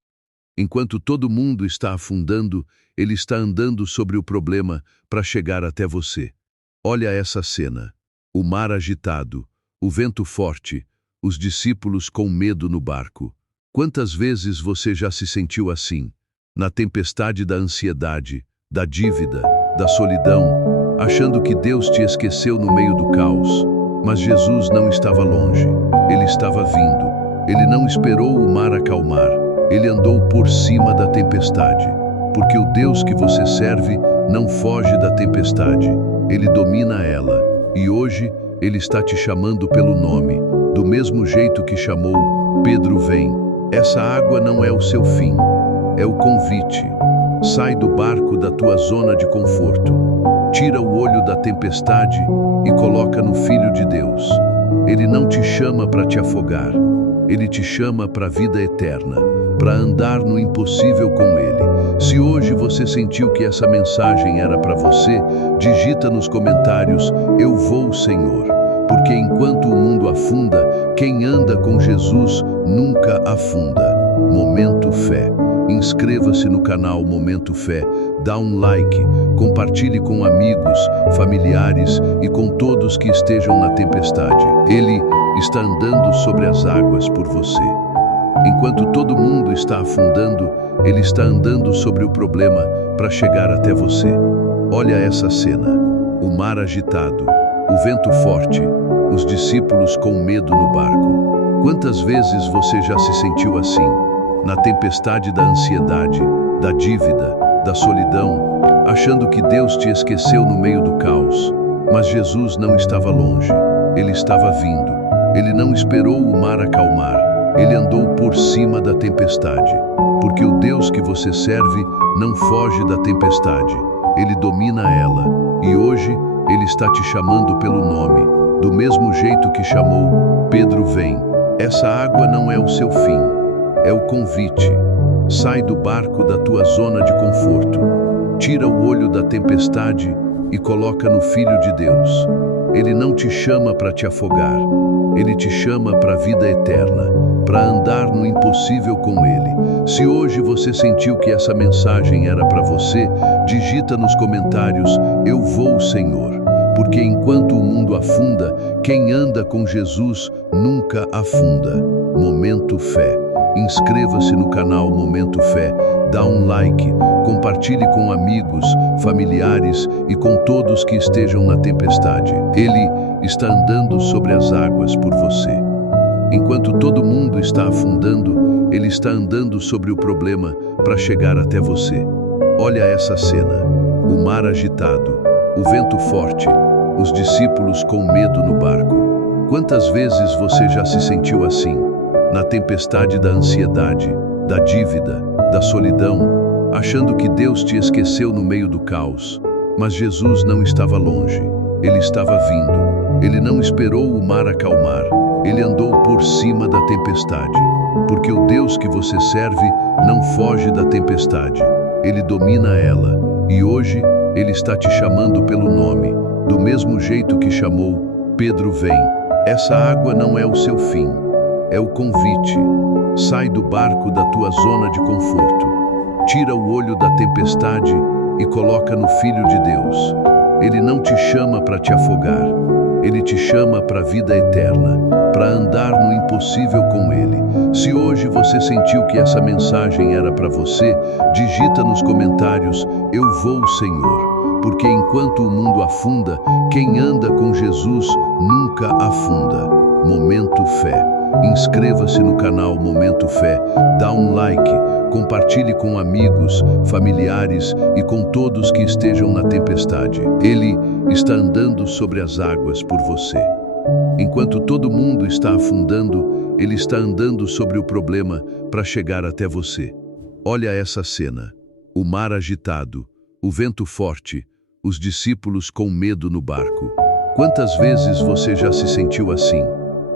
Enquanto todo mundo está afundando, Ele está andando sobre o problema para chegar até você. Olha essa cena. O mar agitado, o vento forte, os discípulos com medo no barco. Quantas vezes você já se sentiu assim? Na tempestade da ansiedade, da dívida, da solidão, achando que Deus te esqueceu no meio do caos. Mas Jesus não estava longe. Ele estava vindo. Ele não esperou o mar acalmar. Ele andou por cima da tempestade. Porque o Deus que você serve não foge da tempestade. Ele domina ela. E hoje Ele está te chamando pelo nome, do mesmo jeito que chamou Pedro, vem. Essa água não é o seu fim. É o convite. Sai do barco da tua zona de conforto. Tira o olho da tempestade e coloca no Filho de Deus. Ele não te chama para te afogar. Ele te chama para a vida eterna, para andar no impossível com Ele. Se hoje você sentiu que essa mensagem era para você, digita nos comentários: eu vou, Senhor. Porque enquanto o mundo afunda, quem anda com Jesus nunca afunda. Momento Fé. Inscreva-se no canal Momento Fé, dá um like, compartilhe com amigos, familiares e com todos que estejam na tempestade. Ele está andando sobre as águas por você. Enquanto todo mundo está afundando, Ele está andando sobre o problema para chegar até você. Olha essa cena. O mar agitado, o vento forte, os discípulos com medo no barco. Quantas vezes você já se sentiu assim? Na tempestade da ansiedade, da dívida, da solidão, achando que Deus te esqueceu no meio do caos. Mas Jesus não estava longe. Ele estava vindo. Ele não esperou o mar acalmar. Ele andou por cima da tempestade. Porque o Deus que você serve não foge da tempestade. Ele domina ela. E hoje Ele está te chamando pelo nome, do mesmo jeito que chamou Pedro, vem. Essa água não é o seu fim. É o convite. Sai do barco da tua zona de conforto. Tira o olho da tempestade e coloca no Filho de Deus. Ele não te chama para te afogar. Ele te chama para a vida eterna, para andar no impossível com Ele. Se hoje você sentiu que essa mensagem era para você, digita nos comentários: eu vou, Senhor. Porque enquanto o mundo afunda, quem anda com Jesus nunca afunda. Momento Fé. Inscreva-se no canal Momento Fé, dá um like, compartilhe com amigos, familiares e com todos que estejam na tempestade. Ele está andando sobre as águas por você. Enquanto todo mundo está afundando, Ele está andando sobre o problema para chegar até você. Olha essa cena. O mar agitado, o vento forte, os discípulos com medo no barco. Quantas vezes você já se sentiu assim? Na tempestade da ansiedade, da dívida, da solidão, achando que Deus te esqueceu no meio do caos. Mas Jesus não estava longe. Ele estava vindo. Ele não esperou o mar acalmar. Ele andou por cima da tempestade. Porque o Deus que você serve não foge da tempestade. Ele domina ela. E hoje Ele está te chamando pelo nome, do mesmo jeito que chamou Pedro, vem. Essa água não é o seu fim. É o convite. Sai do barco da tua zona de conforto. Tira o olho da tempestade e coloca no Filho de Deus. Ele não te chama para te afogar. Ele te chama para a vida eterna, para andar no impossível com Ele. Se hoje você sentiu que essa mensagem era para você, digita nos comentários: eu vou, Senhor. Porque enquanto o mundo afunda, quem anda com Jesus nunca afunda. Momento Fé. Inscreva-se no canal Momento Fé, dá um like, compartilhe com amigos, familiares e com todos que estejam na tempestade. Ele está andando sobre as águas por você. Enquanto todo mundo está afundando, Ele está andando sobre o problema para chegar até você. Olha essa cena. O mar agitado, o vento forte, os discípulos com medo no barco. Quantas vezes você já se sentiu assim?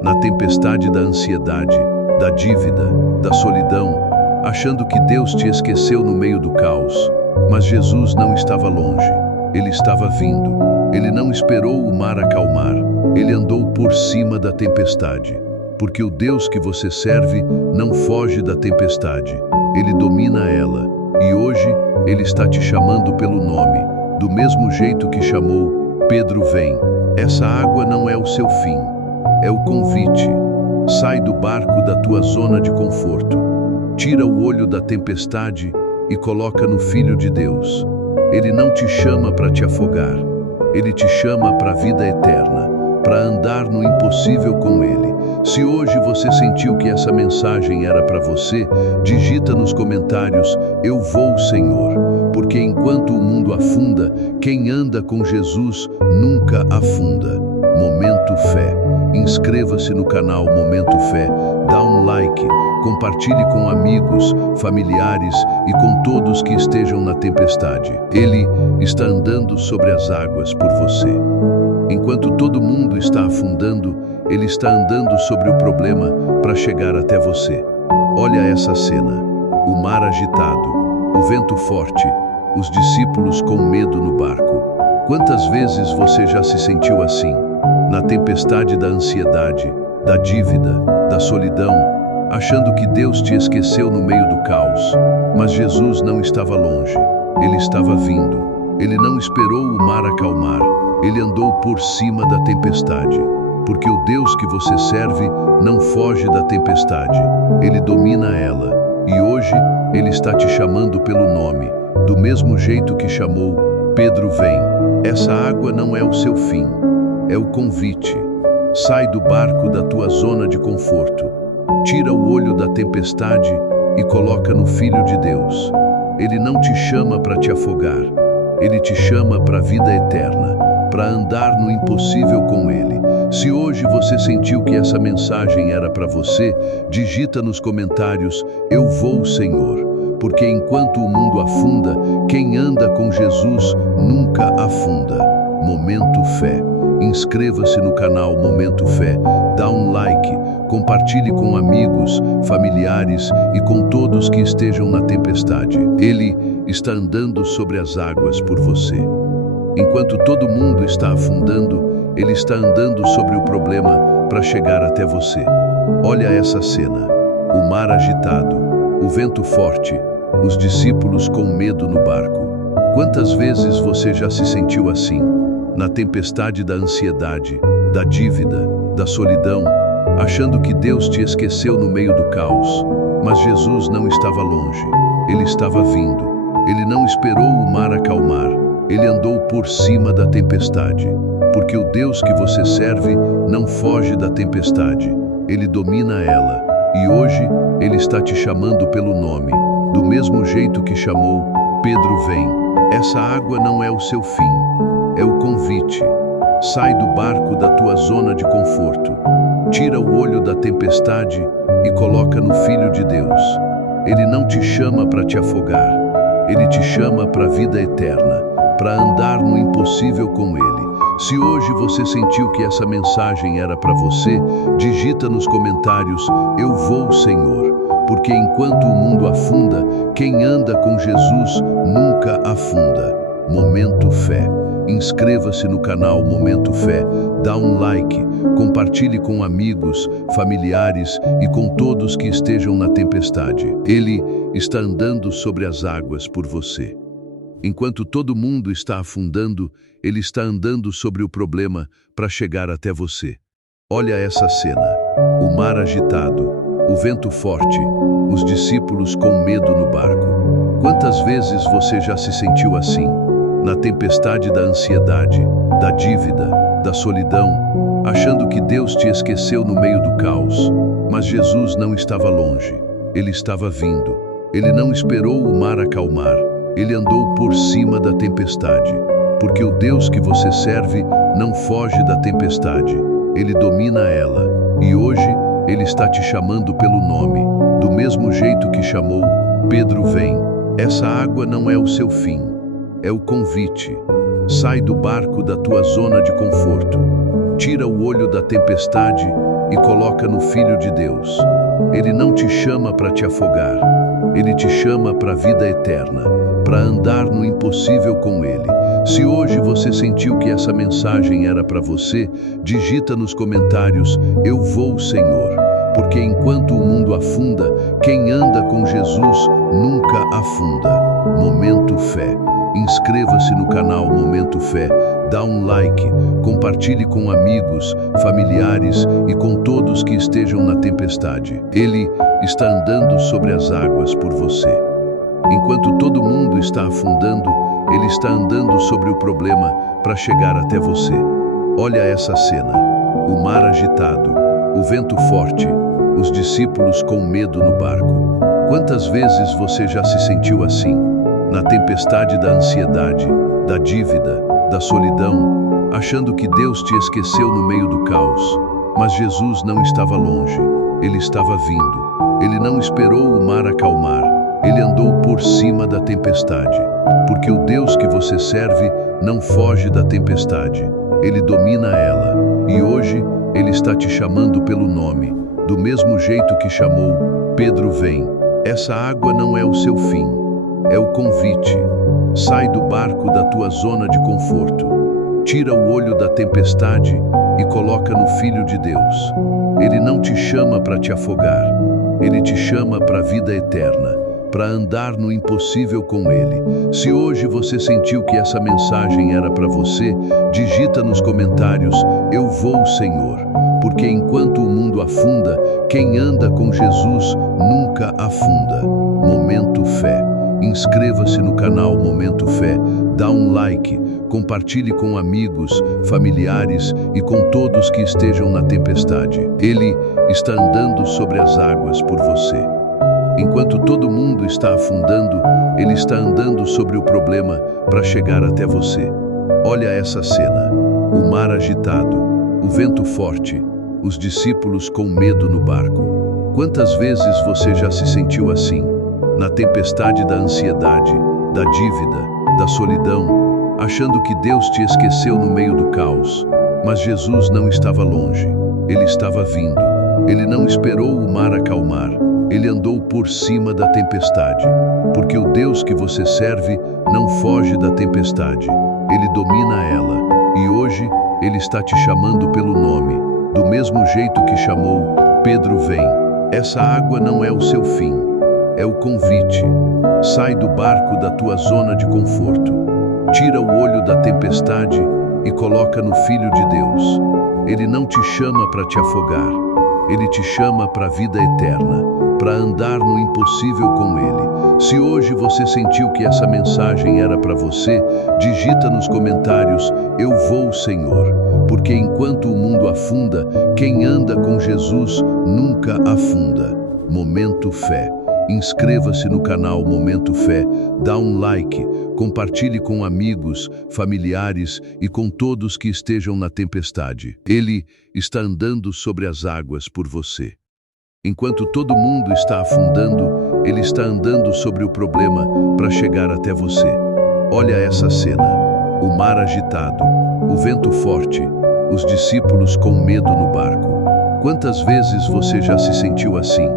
Na tempestade da ansiedade, da dívida, da solidão, achando que Deus te esqueceu no meio do caos. Mas Jesus não estava longe. Ele estava vindo. Ele não esperou o mar acalmar. Ele andou por cima da tempestade. Porque o Deus que você serve não foge da tempestade. Ele domina ela, e hoje Ele está te chamando pelo nome, do mesmo jeito que chamou Pedro. Vem. Essa água não é o seu fim, é o convite. Sai do barco da tua zona de conforto. Tira o olho da tempestade e coloca no Filho de Deus. Ele não te chama para te afogar. Ele te chama para a vida eterna, para andar no impossível com Ele. Se hoje você sentiu que essa mensagem era para você, digita nos comentários: eu vou, Senhor, porque enquanto o mundo afunda, quem anda com Jesus nunca afunda. Momento Fé. Inscreva-se no canal Momento Fé, dá um like, compartilhe com amigos, familiares e com todos que estejam na tempestade. Ele está andando sobre as águas por você. Enquanto todo mundo está afundando, Ele está andando sobre o problema para chegar até você. Olha essa cena: o mar agitado, o vento forte, os discípulos com medo no barco. Quantas vezes você já se sentiu assim? Na tempestade da ansiedade, da dívida, da solidão, achando que Deus te esqueceu no meio do caos. Mas Jesus não estava longe, Ele estava vindo. Ele não esperou o mar acalmar, Ele andou por cima da tempestade. Porque o Deus que você serve não foge da tempestade, Ele domina ela. E hoje Ele está te chamando pelo nome, do mesmo jeito que chamou Pedro. Vem. Essa água não é o seu fim, é o convite. Sai do barco da tua zona de conforto. Tira o olho da tempestade e coloca no Filho de Deus. Ele não te chama para te afogar. Ele te chama para a vida eterna, para andar no impossível com Ele. Se hoje você sentiu que essa mensagem era para você, digita nos comentários: eu vou, Senhor, porque enquanto o mundo afunda, quem anda com Jesus nunca afunda. Momento Fé. Inscreva-se no canal Momento Fé, dá um like, compartilhe com amigos, familiares e com todos que estejam na tempestade. Ele está andando sobre as águas por você. Enquanto todo mundo está afundando, Ele está andando sobre o problema para chegar até você. Olha essa cena: o mar agitado, o vento forte, os discípulos com medo no barco. Quantas vezes você já se sentiu assim? Na tempestade da ansiedade, da dívida, da solidão, achando que Deus te esqueceu no meio do caos. Mas Jesus não estava longe, Ele estava vindo. Ele não esperou o mar acalmar, Ele andou por cima da tempestade. Porque o Deus que você serve não foge da tempestade, Ele domina ela. E hoje Ele está te chamando pelo nome, do mesmo jeito que chamou Pedro. Vem. Essa água não é o seu fim, é o convite. Sai do barco da tua zona de conforto. Tira o olho da tempestade e coloca no Filho de Deus. Ele não te chama para te afogar. Ele te chama para a vida eterna, para andar no impossível com Ele. Se hoje você sentiu que essa mensagem era para você, digita nos comentários: eu vou, Senhor, porque enquanto o mundo afunda, quem anda com Jesus nunca afunda. Momento Fé. Inscreva-se no canal Momento Fé, dá um like, compartilhe com amigos, familiares e com todos que estejam na tempestade. Ele está andando sobre as águas por você. Enquanto todo mundo está afundando, Ele está andando sobre o problema para chegar até você. Olha essa cena: o mar agitado, o vento forte, os discípulos com medo no barco. Quantas vezes você já se sentiu assim? Na tempestade da ansiedade, da dívida, da solidão, achando que Deus te esqueceu no meio do caos. Mas Jesus não estava longe, Ele estava vindo. Ele não esperou o mar acalmar, Ele andou por cima da tempestade. Porque o Deus que você serve não foge da tempestade, Ele domina ela. E hoje Ele está te chamando pelo nome, do mesmo jeito que chamou Pedro. Vem. Essa água não é o seu fim, é o convite. Sai do barco da tua zona de conforto. Tira o olho da tempestade e coloca no Filho de Deus. Ele não te chama para te afogar. Ele te chama para a vida eterna, para andar no impossível com Ele. Se hoje você sentiu que essa mensagem era para você, digita nos comentários: eu vou, Senhor, porque enquanto o mundo afunda, quem anda com Jesus nunca afunda. Momento Fé. Inscreva-se no canal Momento Fé, dá um like, compartilhe com amigos, familiares e com todos que estejam na tempestade. Ele está andando sobre as águas por você. Enquanto todo mundo está afundando, ele está andando sobre o problema para chegar até você. Olha essa cena: o mar agitado, o vento forte, os discípulos com medo no barco. Quantas vezes você já se sentiu assim? Na tempestade da ansiedade, da dívida, da solidão, achando que Deus te esqueceu no meio do caos. Mas Jesus não estava longe, ele estava vindo. Ele não esperou o mar acalmar, ele andou por cima da tempestade. Porque o Deus que você serve não foge da tempestade, ele domina ela. E hoje ele está te chamando pelo nome, do mesmo jeito que chamou Pedro. Vem. Essa água não é o seu fim, é o convite. Sai do barco da tua zona de conforto. Tira o olho da tempestade e coloca no Filho de Deus. Ele não te chama para te afogar. Ele te chama para a vida eterna, para andar no impossível com Ele. Se hoje você sentiu que essa mensagem era para você, digita nos comentários: eu vou, Senhor. Porque enquanto o mundo afunda, quem anda com Jesus nunca afunda. Momento Fé. Inscreva-se no canal Momento Fé, dá um like, compartilhe com amigos, familiares e com todos que estejam na tempestade. Ele está andando sobre as águas por você. Enquanto todo mundo está afundando, ele está andando sobre o problema para chegar até você. Olha essa cena: o mar agitado, o vento forte, os discípulos com medo no barco. Quantas vezes você já se sentiu assim? Na tempestade da ansiedade, da dívida, da solidão, achando que Deus te esqueceu no meio do caos. Mas Jesus não estava longe, ele estava vindo. Ele não esperou o mar acalmar, ele andou por cima da tempestade. Porque o Deus que você serve não foge da tempestade, ele domina ela. E hoje ele está te chamando pelo nome, do mesmo jeito que chamou Pedro. Vem. Essa água não é o seu fim, é o convite. Sai do barco da tua zona de conforto. Tira o olho da tempestade e coloca no Filho de Deus. Ele não te chama para te afogar. Ele te chama para a vida eterna, para andar no impossível com Ele. Se hoje você sentiu que essa mensagem era para você, digita nos comentários: eu vou, Senhor. Porque enquanto o mundo afunda, quem anda com Jesus nunca afunda. Momento Fé. Inscreva-se no canal Momento Fé, dá um like, compartilhe com amigos, familiares e com todos que estejam na tempestade. Ele está andando sobre as águas por você. Enquanto todo mundo está afundando, ele está andando sobre o problema para chegar até você. Olha essa cena: o mar agitado, o vento forte, os discípulos com medo no barco. Quantas vezes você já se sentiu assim?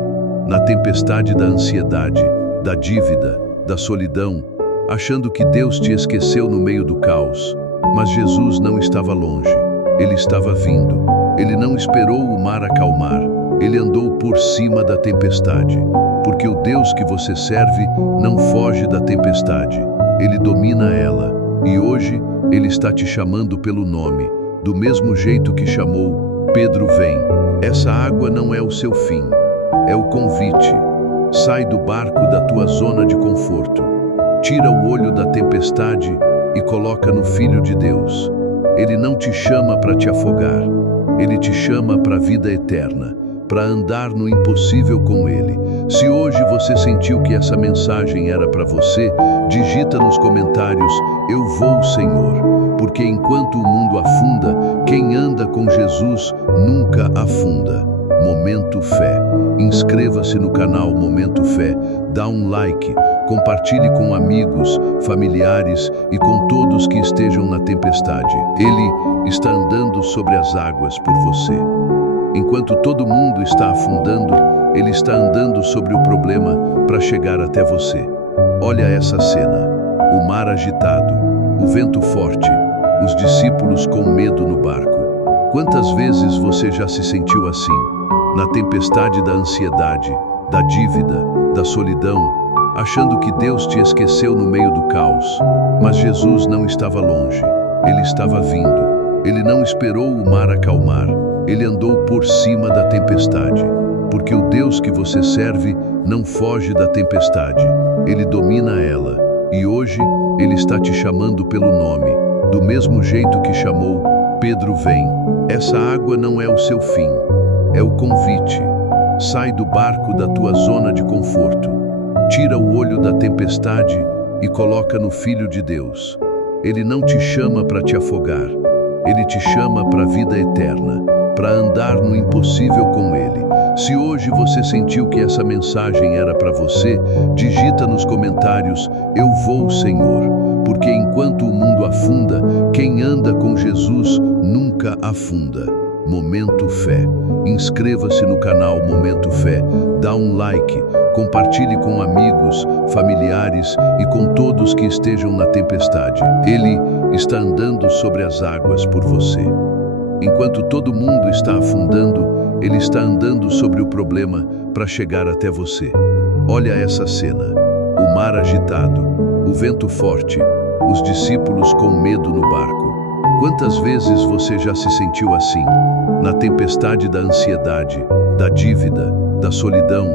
Na tempestade da ansiedade, da dívida, da solidão, achando que Deus te esqueceu no meio do caos. Mas Jesus não estava longe, ele estava vindo. Ele não esperou o mar acalmar, ele andou por cima da tempestade. Porque o Deus que você serve não foge da tempestade, ele domina ela. E hoje ele está te chamando pelo nome, do mesmo jeito que chamou Pedro. Vem. Essa água não é o seu fim, é o convite. Sai do barco da tua zona de conforto. Tira o olho da tempestade e coloca no Filho de Deus. Ele não te chama para te afogar. Ele te chama para a vida eterna, para andar no impossível com Ele. Se hoje você sentiu que essa mensagem era para você, digita nos comentários: eu vou, Senhor. Porque enquanto o mundo afunda, quem anda com Jesus nunca afunda. Momento Fé. Inscreva-se no canal Momento Fé, dá um like, compartilhe com amigos, familiares e com todos que estejam na tempestade. Ele está andando sobre as águas por você. Enquanto todo mundo está afundando, ele está andando sobre o problema para chegar até você. Olha essa cena: o mar agitado, o vento forte, os discípulos com medo no barco. Quantas vezes você já se sentiu assim? na tempestade da ansiedade, da dívida, da solidão, achando que Deus te esqueceu no meio do caos. Mas Jesus não estava longe, Ele estava vindo. Ele não esperou o mar acalmar, Ele andou por cima da tempestade. Porque o Deus que você serve não foge da tempestade, Ele domina ela. E hoje Ele está te chamando pelo nome, do mesmo jeito que chamou Pedro, vem. Essa água não é o seu fim, é o convite. Sai do barco da tua zona de conforto. Tira o olho da tempestade e coloca no Filho de Deus. Ele não te chama para te afogar. Ele te chama para a vida eterna, para andar no impossível com Ele. Se hoje você sentiu que essa mensagem era para você, digita nos comentários: eu vou, Senhor. Porque enquanto o mundo afunda, quem anda com Jesus nunca afunda. Momento Fé. Inscreva-se no canal Momento Fé, dá um like, compartilhe com amigos, familiares e com todos que estejam na tempestade. Ele está andando sobre as águas por você. Enquanto todo mundo está afundando, Ele está andando sobre o problema para chegar até você. Olha essa cena: o mar agitado, o vento forte, os discípulos com medo no barco. Quantas vezes você já se sentiu assim? Na tempestade da ansiedade, da dívida, da solidão,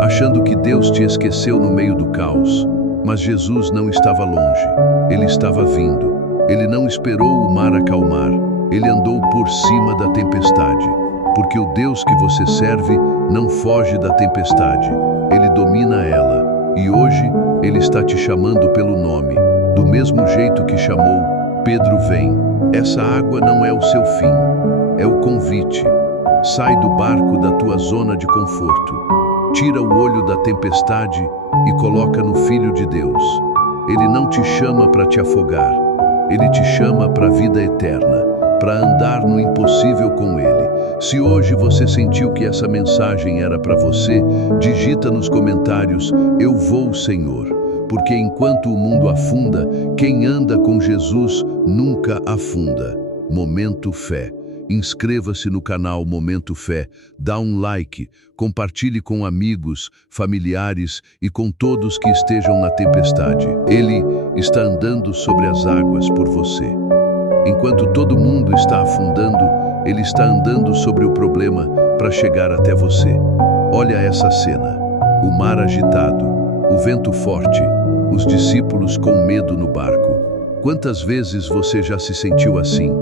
achando que Deus te esqueceu no meio do caos. Mas Jesus não estava longe, Ele estava vindo. Ele não esperou o mar acalmar, Ele andou por cima da tempestade. Porque o Deus que você serve não foge da tempestade, Ele domina ela. E hoje Ele está te chamando pelo nome, do mesmo jeito que chamou Pedro, vem. Essa água não é o seu fim, é o convite. Sai do barco da tua zona de conforto. Tira o olho da tempestade e coloca no Filho de Deus. Ele não te chama para te afogar, Ele te chama para a vida eterna, para andar no impossível com Ele. Se hoje você sentiu que essa mensagem era para você, digita nos comentários: eu vou, Senhor. Porque enquanto o mundo afunda, quem anda com Jesus nunca afunda. Momento Fé. Inscreva-se no canal Momento Fé, dá um like, compartilhe com amigos, familiares e com todos que estejam na tempestade. Ele está andando sobre as águas por você. Enquanto todo mundo está afundando, Ele está andando sobre o problema para chegar até você. Olha essa cena: o mar agitado, o vento forte, os discípulos com medo no barco. Quantas vezes você já se sentiu assim?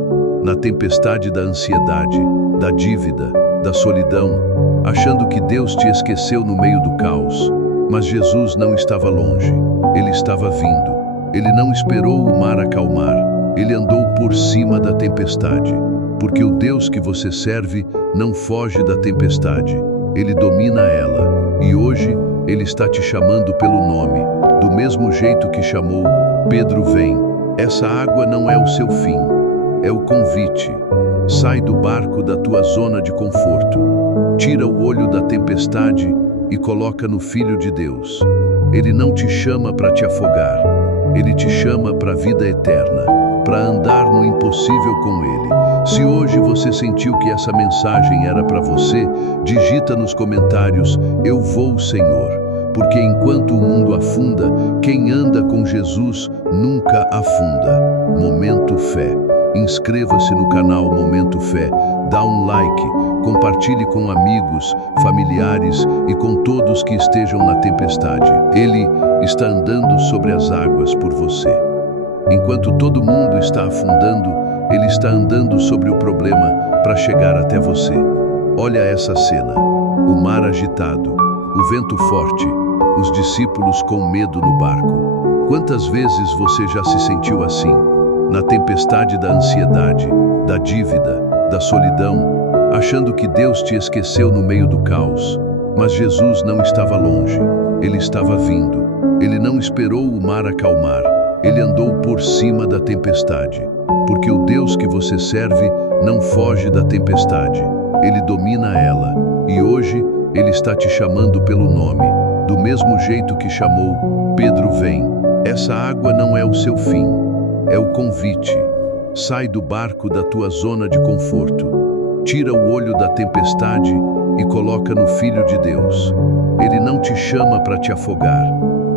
Na tempestade da ansiedade, da dívida, da solidão, achando que Deus te esqueceu no meio do caos. Mas Jesus não estava longe, Ele estava vindo. Ele não esperou o mar acalmar, Ele andou por cima da tempestade. Porque o Deus que você serve não foge da tempestade, Ele domina ela. E hoje Ele está te chamando pelo nome, do mesmo jeito que chamou Pedro, vem. Essa água não é o seu fim, é o convite. Sai do barco da tua zona de conforto. Tira o olho da tempestade e coloca no Filho de Deus. Ele não te chama para te afogar, Ele te chama para a vida eterna, para andar no impossível com Ele. Se hoje você sentiu que essa mensagem era para você, digita nos comentários: eu vou, Senhor. Porque enquanto o mundo afunda, quem anda com Jesus nunca afunda. Momento Fé. Inscreva-se no canal Momento Fé, dá um like, compartilhe com amigos, familiares e com todos que estejam na tempestade. Ele está andando sobre as águas por você. Enquanto todo mundo está afundando, Ele está andando sobre o problema para chegar até você. Olha essa cena: o mar agitado, o vento forte, os discípulos com medo no barco. Quantas vezes você já se sentiu assim? Na tempestade da ansiedade, da dívida, da solidão, achando que Deus te esqueceu no meio do caos. Mas Jesus não estava longe, Ele estava vindo. Ele não esperou o mar acalmar, Ele andou por cima da tempestade. Porque o Deus que você serve não foge da tempestade, Ele domina ela. E hoje Ele está te chamando pelo nome, do mesmo jeito que chamou Pedro, vem. Essa água não é o seu fim, é o convite. Sai do barco da tua zona de conforto. Tira o olho da tempestade e coloca no Filho de Deus. Ele não te chama para te afogar.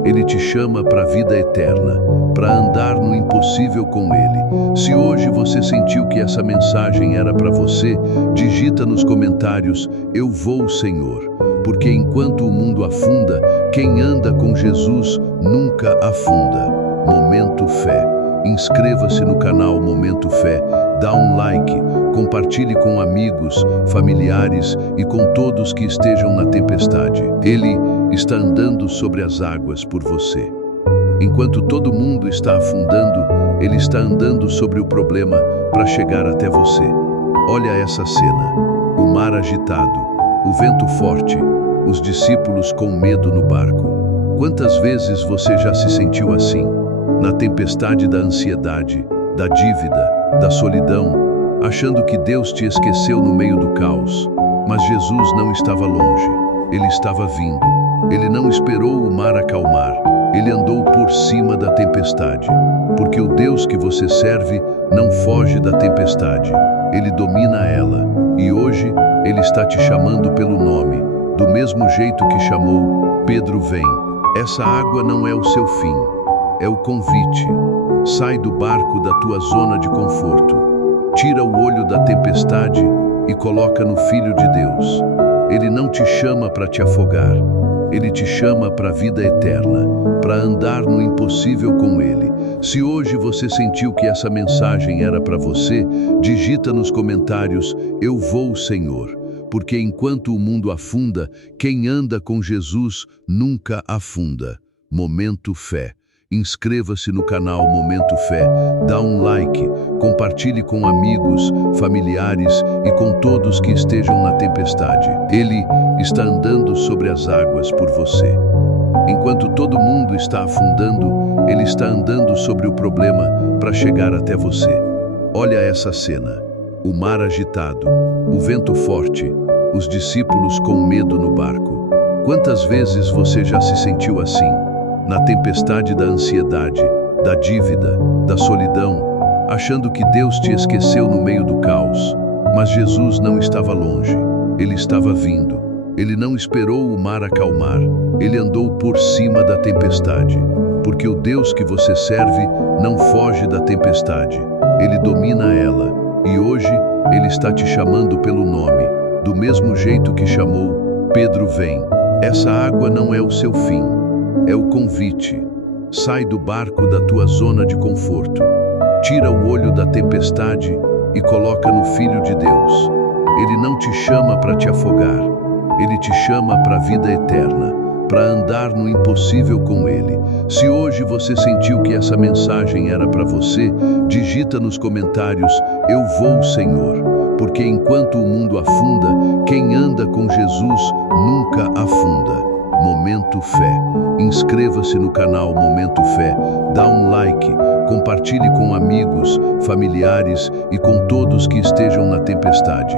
Ele te chama para a vida eterna, para andar no impossível com Ele. Se hoje você sentiu que essa mensagem era para você, digita nos comentários: eu vou, Senhor. Porque enquanto o mundo afunda, quem anda com Jesus nunca afunda. Momento Fé. Inscreva-se no canal Momento Fé, dá um like, compartilhe com amigos, familiares e com todos que estejam na tempestade. Ele está andando sobre as águas por você. Enquanto todo mundo está afundando, Ele está andando sobre o problema para chegar até você. Olha essa cena: o mar agitado, o vento forte, os discípulos com medo no barco. Quantas vezes você já se sentiu assim? Na tempestade da ansiedade, da dívida, da solidão, achando que Deus te esqueceu no meio do caos. Mas Jesus não estava longe, Ele estava vindo. Ele não esperou o mar acalmar, Ele andou por cima da tempestade. Porque o Deus que você serve não foge da tempestade, Ele domina ela. E hoje Ele está te chamando pelo nome, do mesmo jeito que chamou Pedro: vem. Essa água não é o seu fim. É o convite. Sai do barco da tua zona de conforto. Tira o olho da tempestade e coloca no Filho de Deus. Ele não te chama para te afogar. Ele te chama para a vida eterna, para andar no impossível com Ele. Se hoje você sentiu que essa mensagem era para você, digita nos comentários: eu vou, Senhor. Porque enquanto o mundo afunda, quem anda com Jesus nunca afunda. Momento Fé. Inscreva-se no canal Momento Fé, dá um like, compartilhe com amigos, familiares e com todos que estejam na tempestade. Ele está andando sobre as águas por você. Enquanto todo mundo está afundando, Ele está andando sobre o problema para chegar até você. Olha essa cena: o mar agitado, o vento forte, os discípulos com medo no barco. Quantas vezes você já se sentiu assim? Na tempestade da ansiedade, da dívida, da solidão, achando que Deus te esqueceu no meio do caos. Mas Jesus não estava longe, Ele estava vindo. Ele não esperou o mar acalmar, Ele andou por cima da tempestade. Porque o Deus que você serve não foge da tempestade, Ele domina ela. E hoje Ele está te chamando pelo nome, do mesmo jeito que chamou Pedro: vem. Essa água não é o seu fim. É o convite. Sai do barco da tua zona de conforto. Tira o olho da tempestade e coloca no Filho de Deus. Ele não te chama para te afogar. Ele te chama para a vida eterna, para andar no impossível com Ele. Se hoje você sentiu que essa mensagem era para você, digita nos comentários: eu vou, Senhor. Porque enquanto o mundo afunda, quem anda com Jesus nunca afunda. Momento Fé. Inscreva-se no canal Momento Fé, dá um like, compartilhe com amigos, familiares e com todos que estejam na tempestade.